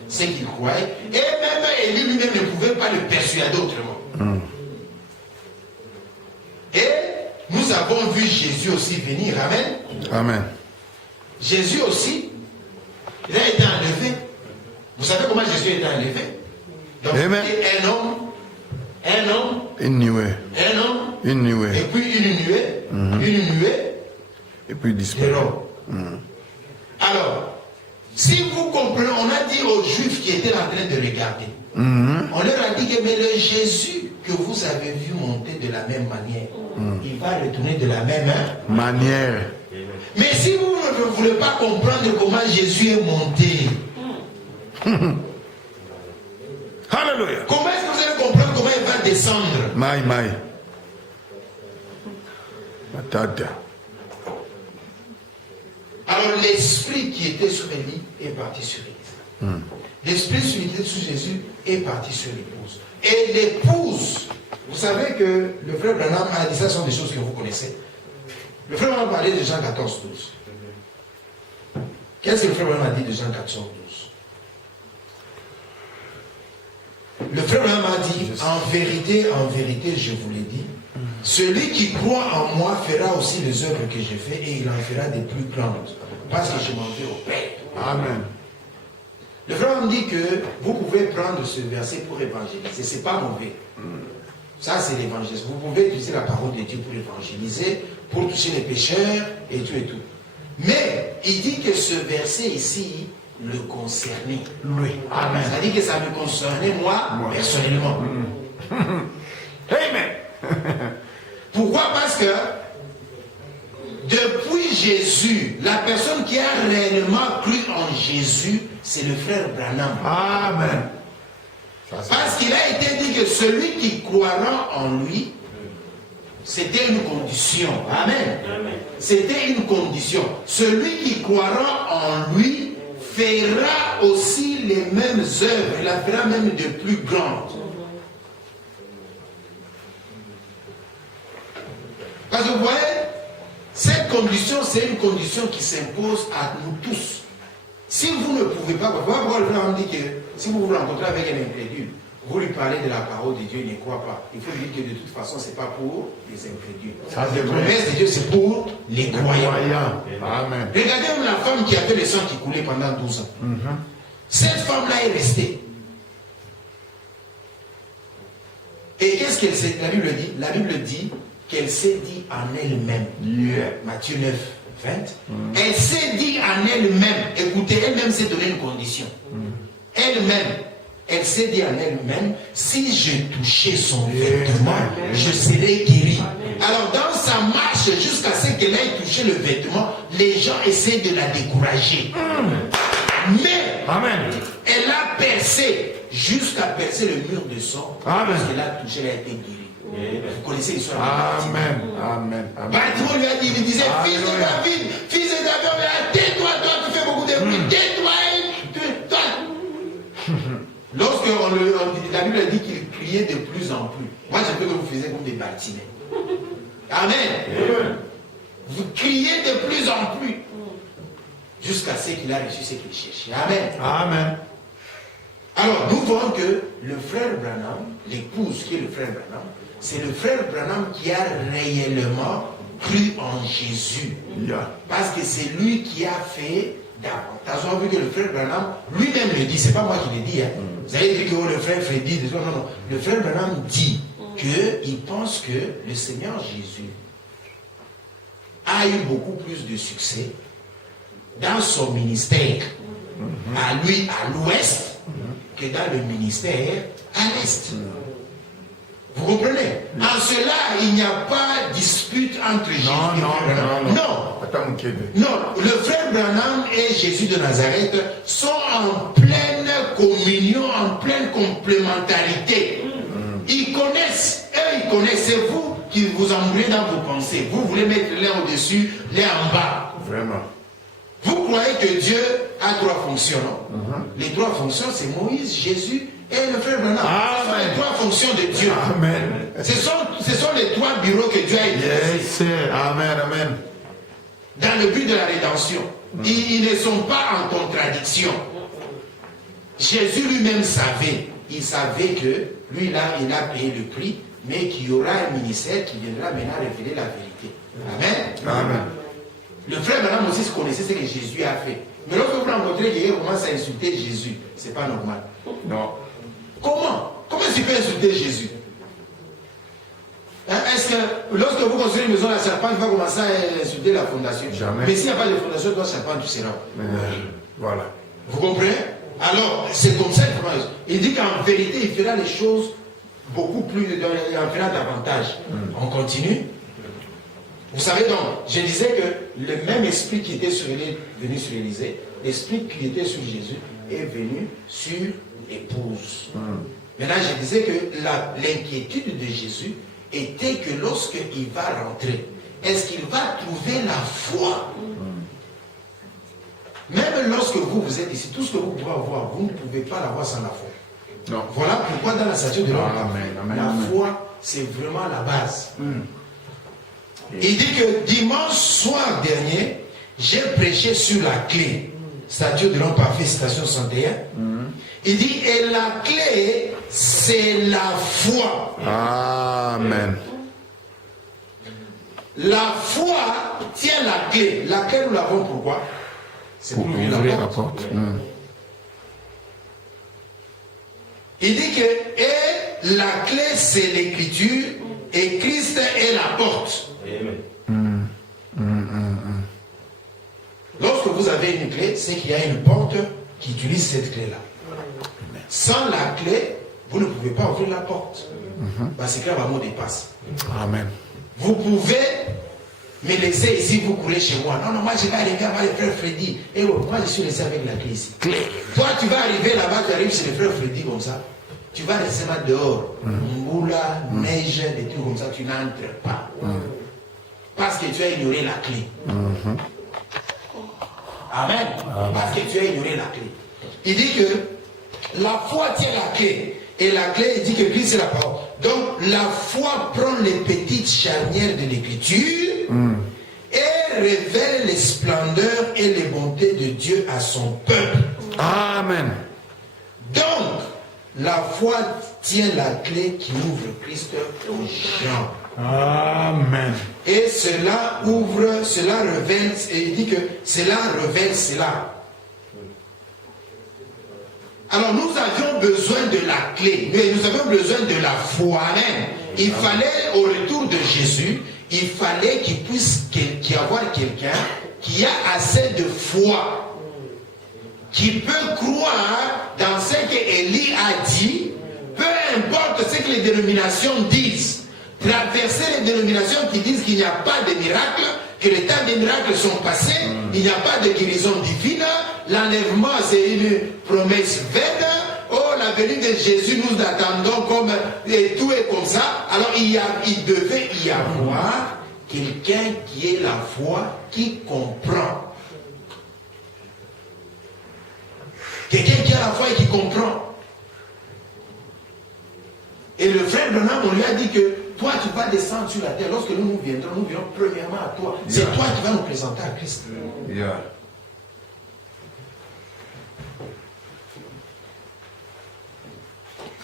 ce qu'ils croyaient, et même Élie lui-même ne pouvait pas le persuader autrement. Et nous avons vu Jésus aussi venir. Amen. Amen. Jésus aussi, il a été enlevé. Vous savez comment Jésus a été enlevé? Donc, Amen. Un homme, Une nuée. un homme, Une nuée. et puis une nuée, Et puis de disparaît. l'homme. Alors, si vous comprenez, on a dit aux Juifs qui étaient en train de regarder, on leur a dit que mais le Jésus que vous avez vu monter de la même manière, il va retourner de la même Manière. Mais si vous ne voulez pas comprendre comment Jésus est monté, Alléluia. comment est-ce que vous allez comprendre comment il va descendre? Maï. Matata. Alors l'esprit qui était sur Élie est parti sur l'Église. L'esprit sur Jésus est parti sur l'épouse. Et l'épouse, vous savez que le frère Branham a dit, ça sont des choses que vous connaissez. Le frère Branham parlait de Jean 14, 12. Qu'est-ce que le frère Branham a dit de Jean 14, 12? Le frère Branham a dit, en vérité, je vous l'ai dit, celui qui croit en moi fera aussi les œuvres que je fais et il en fera des plus grandes. Parce que je m'en vais au Père. Amen. Le frère Branham dit que vous pouvez prendre ce verset pour évangéliser. Ce n'est pas mauvais. Ça, c'est l'évangélisme. Vous pouvez utiliser la parole de Dieu pour évangéliser, pour toucher les pécheurs et tout et tout. Mais il dit que ce verset ici le concernait. Oui. Amen. Ça dit que ça me concernait moi. Personnellement. Amen. Pourquoi? Parce que depuis Jésus, la personne qui a réellement cru en Jésus, c'est le frère Branham. Amen. Parce qu'il a été dit que celui qui croira en lui, c'était une condition. Amen. C'était une condition. Celui qui croira en lui fera aussi les mêmes œuvres. Il la fera même de plus grandes. Parce que vous voyez, cette condition, c'est une condition qui s'impose à nous tous. Si vous ne pouvez pas, pourquoi le frère dit que si vous vous rencontrez avec un incrédule, vous lui parlez de la parole de Dieu, il ne croit pas. Il faut lui dire que de toute façon, ce n'est pas pour les incrédules. La promesse de Dieu, c'est pour les croyants. Amen. Regardez même la femme qui avait le sang qui coulait pendant 12 ans. Cette femme-là est restée. Et qu'est-ce qu'elle sait? La Bible dit? La Bible dit qu'elle s'est dit en elle-même. Matthieu 9, 20. Elle s'est dit en elle-même. Écoutez, elle-même s'est donné une condition. Elle s'est dit en elle-même, si je touchais son vêtement, je serais guéri. Alors dans sa marche jusqu'à ce qu'elle ait touché le vêtement, les gens essaient de la décourager. Mais elle a percé jusqu'à percer le mur de sang. Parce qu'elle a touché, elle a été guérie. Vous connaissez l'histoire. Amen. Bartimée lui a dit, il disait, fils de David, tais-toi, toi tu fais beaucoup de bruit, tais-toi. Lorsque la Bible dit qu'il criait de plus en plus, moi je peux que vous faisiez comme des Bartimée. Amen. Vous criez de plus en plus jusqu'à ce qu'il a reçu ce qu'il cherchait. Amen. Alors nous voyons que le frère Branham, l'épouse qui est le frère Branham, c'est le frère Branham qui a réellement cru en Jésus. Parce que c'est lui qui a fait davantage. On a vu que le frère Branham lui-même le dit, c'est pas moi qui le dis. Vous avez dit que le frère Freddy, non. Le frère Branham dit qu'il pense que le Seigneur Jésus a eu beaucoup plus de succès dans son ministère à lui à l'ouest que dans le ministère à l'est. Vous comprenez? En cela, il n'y a pas de dispute entre Jésus et Branham. Non, le frère Branham et Jésus de Nazareth sont en pleine communion, en pleine complémentarité. Ils connaissent, c'est vous qui vous embrouillez dans vos pensées. Vous voulez mettre l'un au-dessus, l'un en bas. Vraiment. Vous croyez que Dieu a 3 fonctions, non? Les 3 fonctions, c'est Moïse, Jésus et le frère Branham. Ce sont les 3 fonctions de Dieu. Amen. Ce sont les 3 bureaux que Dieu a utilisés. Amen. Dans le but de la rédemption. Ils ne sont pas en contradiction. Jésus lui-même savait. Il savait que lui, là, il a payé le prix, mais qu'il y aura un ministère qui viendra maintenant révéler la vérité. Amen. Le frère Branham aussi connaissait ce que Jésus a fait. Mais lorsque vous rencontrez quelqu'un qui commence à insulter Jésus, c'est pas normal. Non. Comment tu peux insulter Jésus? Est-ce que lorsque vous construisez une maison, la serpente va commencer à insulter la fondation? Jamais. Mais s'il n'y a pas de fondation, toi, serpente, tu seras. Voilà. Vous comprenez? Alors, c'est comme ça qu'il dit qu'en vérité, il fera les choses beaucoup plus, il en fera davantage. On continue. Vous savez donc, je disais que le même esprit qui était venu sur Élisée, l'esprit qui était sur Jésus, est venu sur l'épouse. Maintenant, je disais que l'inquiétude de Jésus était que lorsqu'il va rentrer, est-ce qu'il va trouver la foi? Même lorsque vous êtes ici, tout ce que vous pouvez avoir, vous ne pouvez pas l'avoir sans la foi. Non. Voilà pourquoi dans la stature de l'homme, la Amen. foi, c'est vraiment la base. Il dit que dimanche soir dernier, j'ai prêché sur la clé. Stature de l'homme parfait, citation 61. Il dit, et la clé, c'est la foi. Amen. La foi tient la clé. La clé, nous l'avons pourquoi? C'est Pour ouvrir la porte. Il dit que et la clé, c'est l'écriture, et Christ est la porte. Amen. Lorsque vous avez une clé, c'est qu'il y a une porte qui utilise cette clé-là. Sans la clé, vous ne pouvez pas ouvrir la porte. Parce que là, le mot dépasse. Amen. Vous pouvez me laisser ici, vous courez chez moi. Non, moi je vais arriver avant le frère Freddy. Et moi je suis resté avec la clé ici. Toi, tu vas arriver là-bas, tu arrives chez le frère Freddy comme ça. Tu vas rester là dehors. Moula, neige, des trucs comme ça, tu n'entres pas. Parce que tu as ignoré la clé. Amen. Parce que tu as ignoré la clé. Il dit que la foi tient la clé. Et la clé, il dit que Christ c'est la parole. Donc la foi prend les petites charnières de l'écriture et révèle les splendeurs et les bontés de Dieu à son peuple. Amen. Donc la foi tient la clé qui ouvre Christ aux gens. Amen. Et cela ouvre, cela révèle, et il dit que cela révèle cela. Alors nous avions besoin de la clé, mais nous avions besoin de la foi même. Il fallait, au retour de Jésus, il fallait qu'il puisse y avoir quelqu'un qui a assez de foi, qui peut croire dans ce que Élie a dit, peu importe ce que les dénominations disent. Traverser les dénominations qui disent qu'il n'y a pas de miracle, que les temps des miracles sont passés, il n'y a pas de guérison divine, l'enlèvement c'est une promesse vaine, oh la venue de Jésus nous attendons comme, et tout est comme ça. Alors il devait y avoir quelqu'un qui ait la foi, qui comprend. Quelqu'un qui a la foi et qui comprend. Et le frère Branham, on lui a dit que toi, tu vas descendre sur la terre. Lorsque nous viendrons, nous viendrons premièrement à toi. C'est toi qui vas nous présenter à Christ.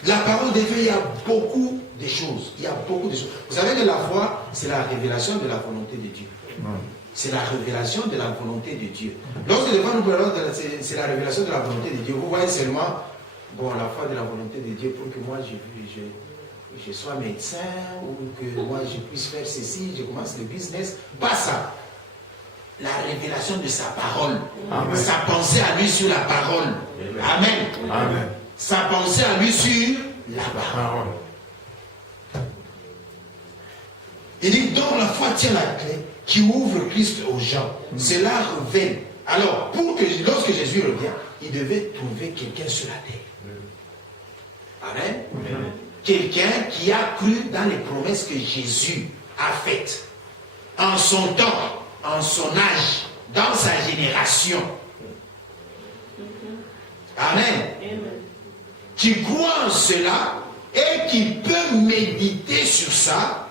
La parole de Dieu, il y a beaucoup de choses. Il y a beaucoup de choses. Vous savez que la foi, c'est la révélation de la volonté de Dieu. C'est la révélation de la volonté de Dieu. Lorsque devant nous parlons, c'est la révélation de la volonté de Dieu. Vous voyez seulement, bon, la foi de la volonté de Dieu pour que moi je sois médecin ou que moi je puisse faire ceci, je commence le business. Pas ça. La révélation de sa parole. Amen. Sa pensée à lui sur la parole. Amen. Amen. Sa pensée à lui sur la parole. Il dit donc la foi tient la clé qui ouvre Christ aux gens. Cela révèle. Alors, lorsque Jésus revient, il devait trouver quelqu'un sur la terre. Amen. Quelqu'un qui a cru dans les promesses que Jésus a faites. En son temps, en son âge, dans sa génération. Amen. Qui croit en cela et qui peut méditer sur ça,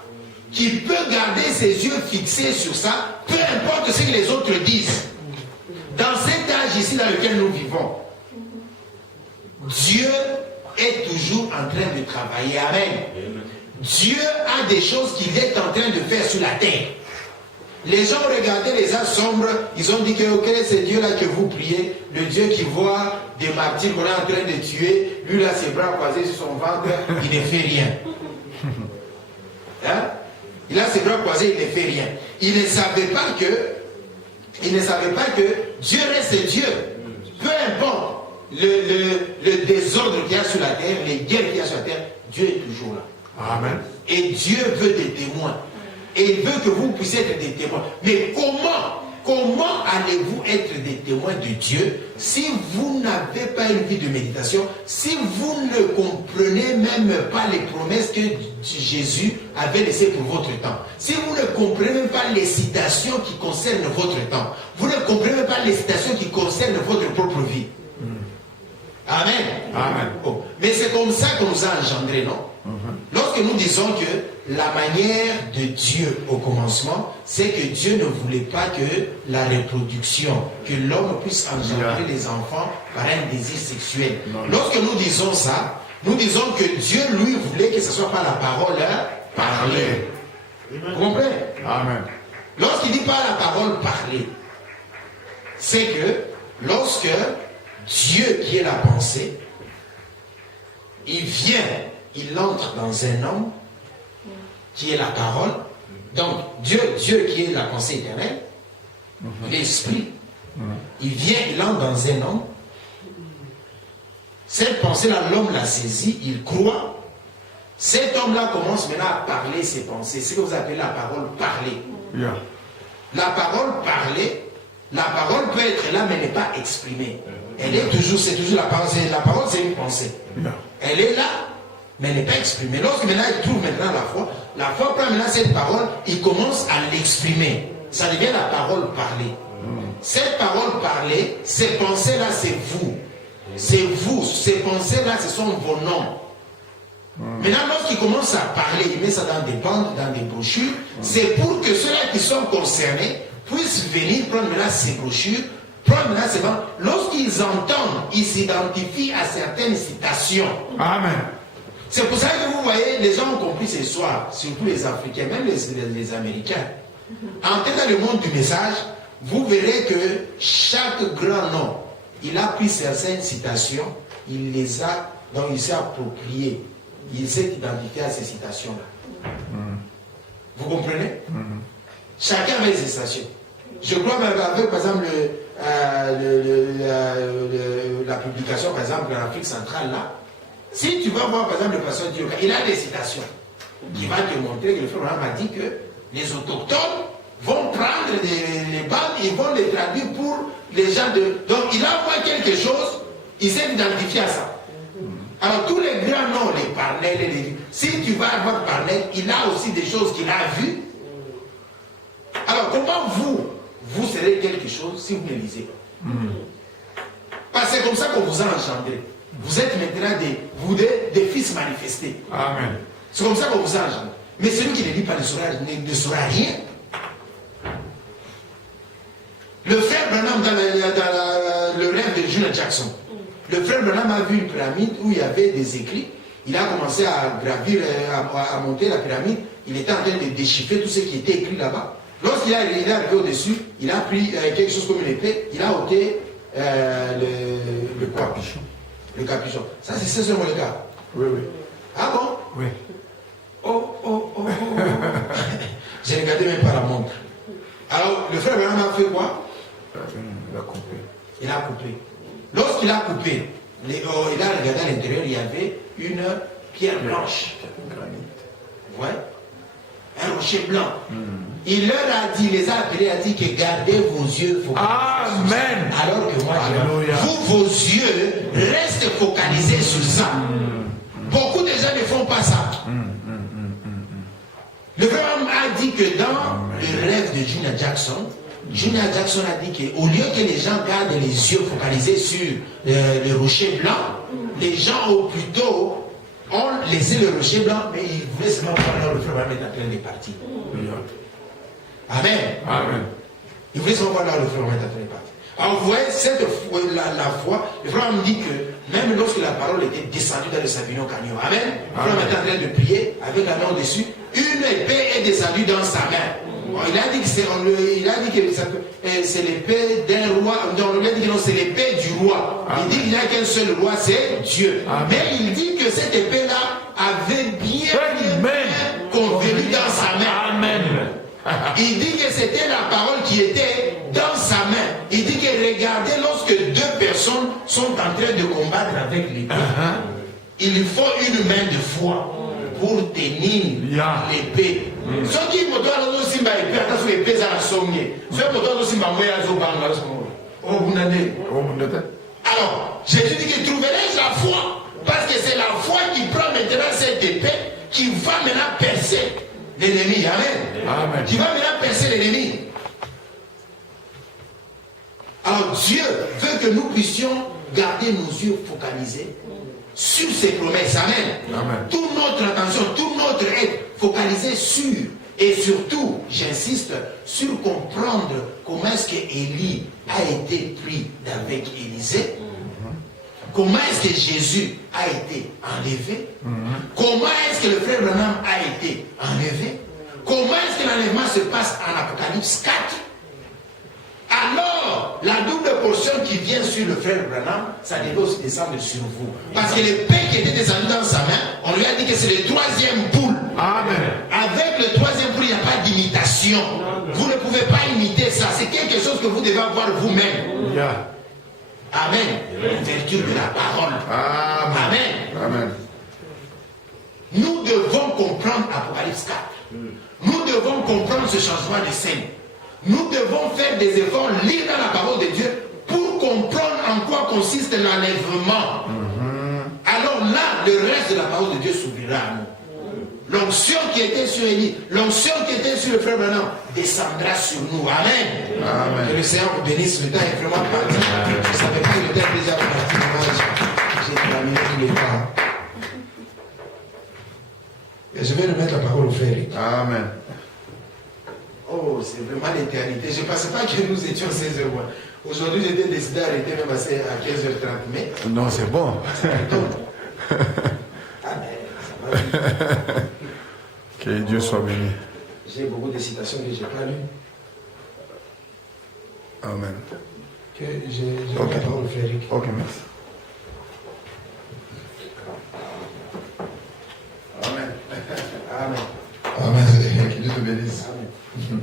qui peut garder ses yeux fixés sur ça, peu importe ce que les autres disent. Dans cet âge ici dans lequel nous vivons, Dieu est toujours en train de travailler. Amen. Dieu a des choses qu'il est en train de faire sur la terre. Les gens ont regardé les âges sombres, ils ont dit que ok, c'est Dieu là que vous priez, le Dieu qui voit des martyrs qu'on est en train de tuer, lui là ses bras croisés sur son ventre, il ne fait rien. Hein? Il a ses bras croisés, il ne fait rien. Il ne savait pas que Dieu reste Dieu. Peu importe le désordre qu'il y a sur la terre, les guerres qu'il y a sur la terre, Dieu est toujours là. Amen. Et Dieu veut des témoins. Et il veut que vous puissiez être des témoins. Mais comment comment allez-vous être des témoins de Dieu si vous n'avez pas une vie de méditation, si vous ne comprenez même pas les promesses que Jésus avait laissées pour votre temps, si vous ne comprenez même pas les citations qui concernent votre temps, vous ne comprenez même pas les citations qui concernent votre propre vie. Amen. Amen. Oh. Mais c'est comme ça qu'on nous a engendrés, non? Lorsque nous disons que la manière de Dieu au commencement, c'est que Dieu ne voulait pas que la reproduction, que l'homme puisse engendrer des enfants par un désir sexuel. Lorsque nous disons ça, nous disons que Dieu, lui, voulait que ce ne soit pas la parole parlée. Vous comprenez? Amen. Lorsqu'il dit pas la parole parlée, c'est que lorsque Dieu, qui est la pensée, il vient, il entre dans un homme qui est la parole. Donc Dieu qui est la pensée éternelle, l'esprit, il vient, il entre dans un homme. Cette pensée-là, l'homme l'a saisie, il croit. Cet homme-là commence maintenant à parler ses pensées. C'est ce que vous appelez la parole parlée. Yeah. La parole parlée, la parole peut être là mais n'est pas exprimée. Elle est toujours, c'est toujours la parole. La parole, c'est une pensée. Yeah. Elle est là, mais elle n'est pas exprimée. Lorsque maintenant il trouve maintenant la foi prend maintenant cette parole, il commence à l'exprimer. Ça devient la parole parlée. Cette parole parlée, ces pensées-là, c'est vous. C'est vous. Ces pensées-là, ce sont vos noms. Maintenant, lorsqu'il commence à parler, il met ça dans des bandes, dans des brochures, c'est pour que ceux-là qui sont concernés puissent venir prendre maintenant ces brochures, prendre maintenant ces bandes. Lorsqu'ils entendent, ils s'identifient à certaines citations. Amen. C'est pour ça que vous voyez, les gens ont compris ce soir, surtout les Africains, même les Américains. Entrez dans le monde du message, vous verrez que chaque grand nom, il a pris certaines citations, il les a, donc il s'est approprié. Il s'est identifié à ces citations-là. Vous comprenez? Chacun avait ses citations. Je crois qu'avec, par exemple, la publication, par exemple, en Afrique centrale, là, si tu vas voir, par exemple, le pasteur Dioka, il a des citations qui va te montrer que le frère Abraham a dit que les autochtones vont prendre les bandes, ils vont les traduire pour les gens de... Donc, il a vu quelque chose, il s'est identifié à ça. Alors, tous les grands noms, les Parnell, si tu vas voir Parnell, il a aussi des choses qu'il a vues. Alors, comment vous serez quelque chose si vous ne lisez pas? Parce que c'est comme ça qu'on vous a engendré. Vous êtes maintenant des fils manifestés. Amen. C'est comme ça qu'on vous a engendré. Mais celui qui ne lit pas ne saura rien. Le frère Branham, dans le rêve de Junior Jackson, le frère Branham a vu une pyramide où il y avait des écrits. Il a commencé à gravir, à monter la pyramide. Il était en train de déchiffrer tout ce qui était écrit là-bas. Lorsqu'il est arrivé au-dessus, il a pris quelque chose comme une épée. Il a ôté le capuchon. Le capuchon. Ça, c'est seulement le cas. Oui, oui. Ah bon? Oui. Oh. J'ai regardé même pas la montre. Alors, le frère Branham a fait quoi? Il a coupé. Il a coupé. Lorsqu'il a coupé, il a regardé à l'intérieur, il y avait une pierre blanche. Ouais. Un rocher blanc. Il leur a dit, les a appelés, a dit que gardez vos yeux focalisés. Amen. Alors que moi, Alléluia. vos yeux restent focalisés sur ça. Beaucoup de gens ne font pas ça. Le frère a dit que dans le rêve de Junior Jackson a dit qu'au lieu que les gens gardent les yeux focalisés sur le rocher blanc, les gens au plutôt ont laissé le rocher blanc, mais ils voulaient seulement voir le frère Branham est en train de partir. Amen. Amen. Ils voulaient seulement voir le frère Branham est en train de partir. Alors vous voyez, la foi, le frère me dit que même lorsque la parole était descendue dans le Sabinon Canyon, Amen, le frère était en train de prier avec la main dessus, une épée est descendue dans sa main. Bon, il a dit que c'est l'épée d'un roi, non, il a dit que non, c'est l'épée du roi. Amen. Il dit qu'il n'y a qu'un seul roi, c'est Dieu. Amen. Mais il dit que cette épée-là avait bien convenu dans sa main. Amen. Il dit que c'était la parole qui était dans sa main. Il dit que regardez, lorsque deux personnes sont en train de combattre avec l'épée, il lui faut une main de foi pour tenir Yeah. l'épée. Ce qui me doit aussi l'épée, attention, l'épée, ça a sonné. Ce qui me doit aussi alors, Jésus dit que trouverai-je la foi, parce que c'est la foi qui prend maintenant cette épée, qui va maintenant percer l'ennemi. Amen. Amen. Qui va maintenant percer l'ennemi. Alors Dieu veut que nous puissions garder nos yeux focalisés sur ses promesses. Amen. Amen. Toute notre attention, tout notre aide focalisée sur, et surtout, j'insiste, sur comprendre comment est-ce que Élie a été pris avec Élisée. Comment est-ce que Jésus a été enlevé? Comment est-ce que le frère Branham a été enlevé? Comment est-ce que l'enlèvement se passe en Apocalypse 4? Alors, la double portion qui vient sur le frère Branham, ça devait aussi descendre sur vous. Parce que l'épée qui était descendue dans sa main, on lui a dit que c'est le troisième poule. Amen. Avec le troisième poule, il n'y a pas d'imitation. Vous ne pouvez pas imiter ça. C'est quelque chose que vous devez avoir vous-même. Yeah. Amen. L'ouverture de la parole. Amen. Amen. Nous devons comprendre Apocalypse 4. Nous devons comprendre ce changement de scène. Nous devons faire des efforts, lire dans la parole de Dieu pour comprendre en quoi consiste l'enlèvement. Alors là, le reste de la parole de Dieu s'ouvrira à nous. L'onction qui était sur Élie, l'onction qui était sur le frère Branham descendra sur nous. Amen. Amen. Que le Seigneur vous bénisse. Le temps est vraiment parti. Je ne savais pas que le temps est déjà parti. Moi, j'ai terminé tous les temps. Et je vais remettre la parole au frère. Amen. Oh, c'est vraiment l'éternité. Je ne pensais pas que nous étions 16h. Aujourd'hui, j'étais décidé d'arrêter même à 15h30. Mais Non, c'est bon. ça m'étonne. Ah, mais ça va. Que Dieu soit béni. J'ai beaucoup de citations que je n'ai pas lues. Amen. Que j'ai Ok. la parole au frère Eric. Ok, merci. Amen. Amen. Amen. Que Dieu te bénisse. Amen.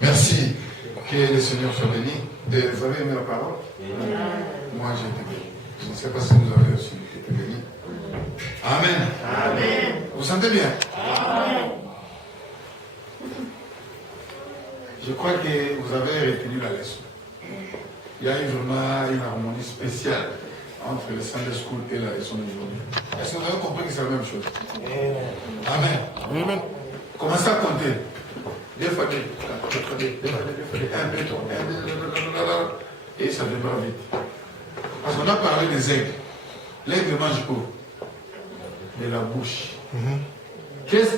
Merci. Que le Seigneur soit béni. Vous avez aimé la parole? Moi, j'ai été béni. Je ne sais pas si vous avez aussi été béni. Amen. Amen. Vous sentez bien? Amen. Je crois que vous avez retenu la leçon. Il y a vraiment une harmonie spéciale entre le Sunday School et la leçon d'aujourd'hui. Est-ce que vous avez compris que c'est la même chose? Amen. Amen. Commencez à compter. 2 fois 2, 4 fois 2, 2 fois 2, 2 fois 2, 1, 2, 3, 1, 2, 3, et ça démarre vite. Parce qu'on a parlé des aigles. L'aigle mange où? De la bouche. Qu'est-ce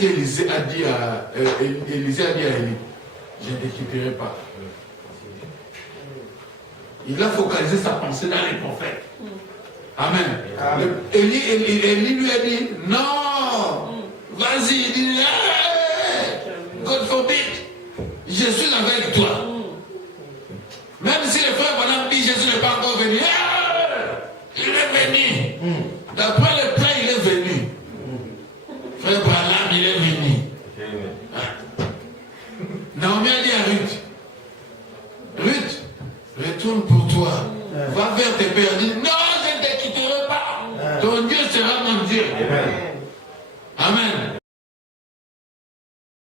qu'Élisée a dit à Élie? Je ne te quitterai pas. Il a focalisé sa pensée dans les prophètes. Amen. Élie lui a dit, non, vas-y, il dit, hey, God forbid, je suis avec toi. Même si le frère Branham dit, Jésus n'est pas encore venu, hey, il est venu. D'après le plan, il est venu. Frère Branham, il est venu. Naomi a dit à Ruth, retourne pour toi. Va vers tes pères. Dis, non, je ne te quitterai pas. Ton Dieu sera mon Dieu. Amen.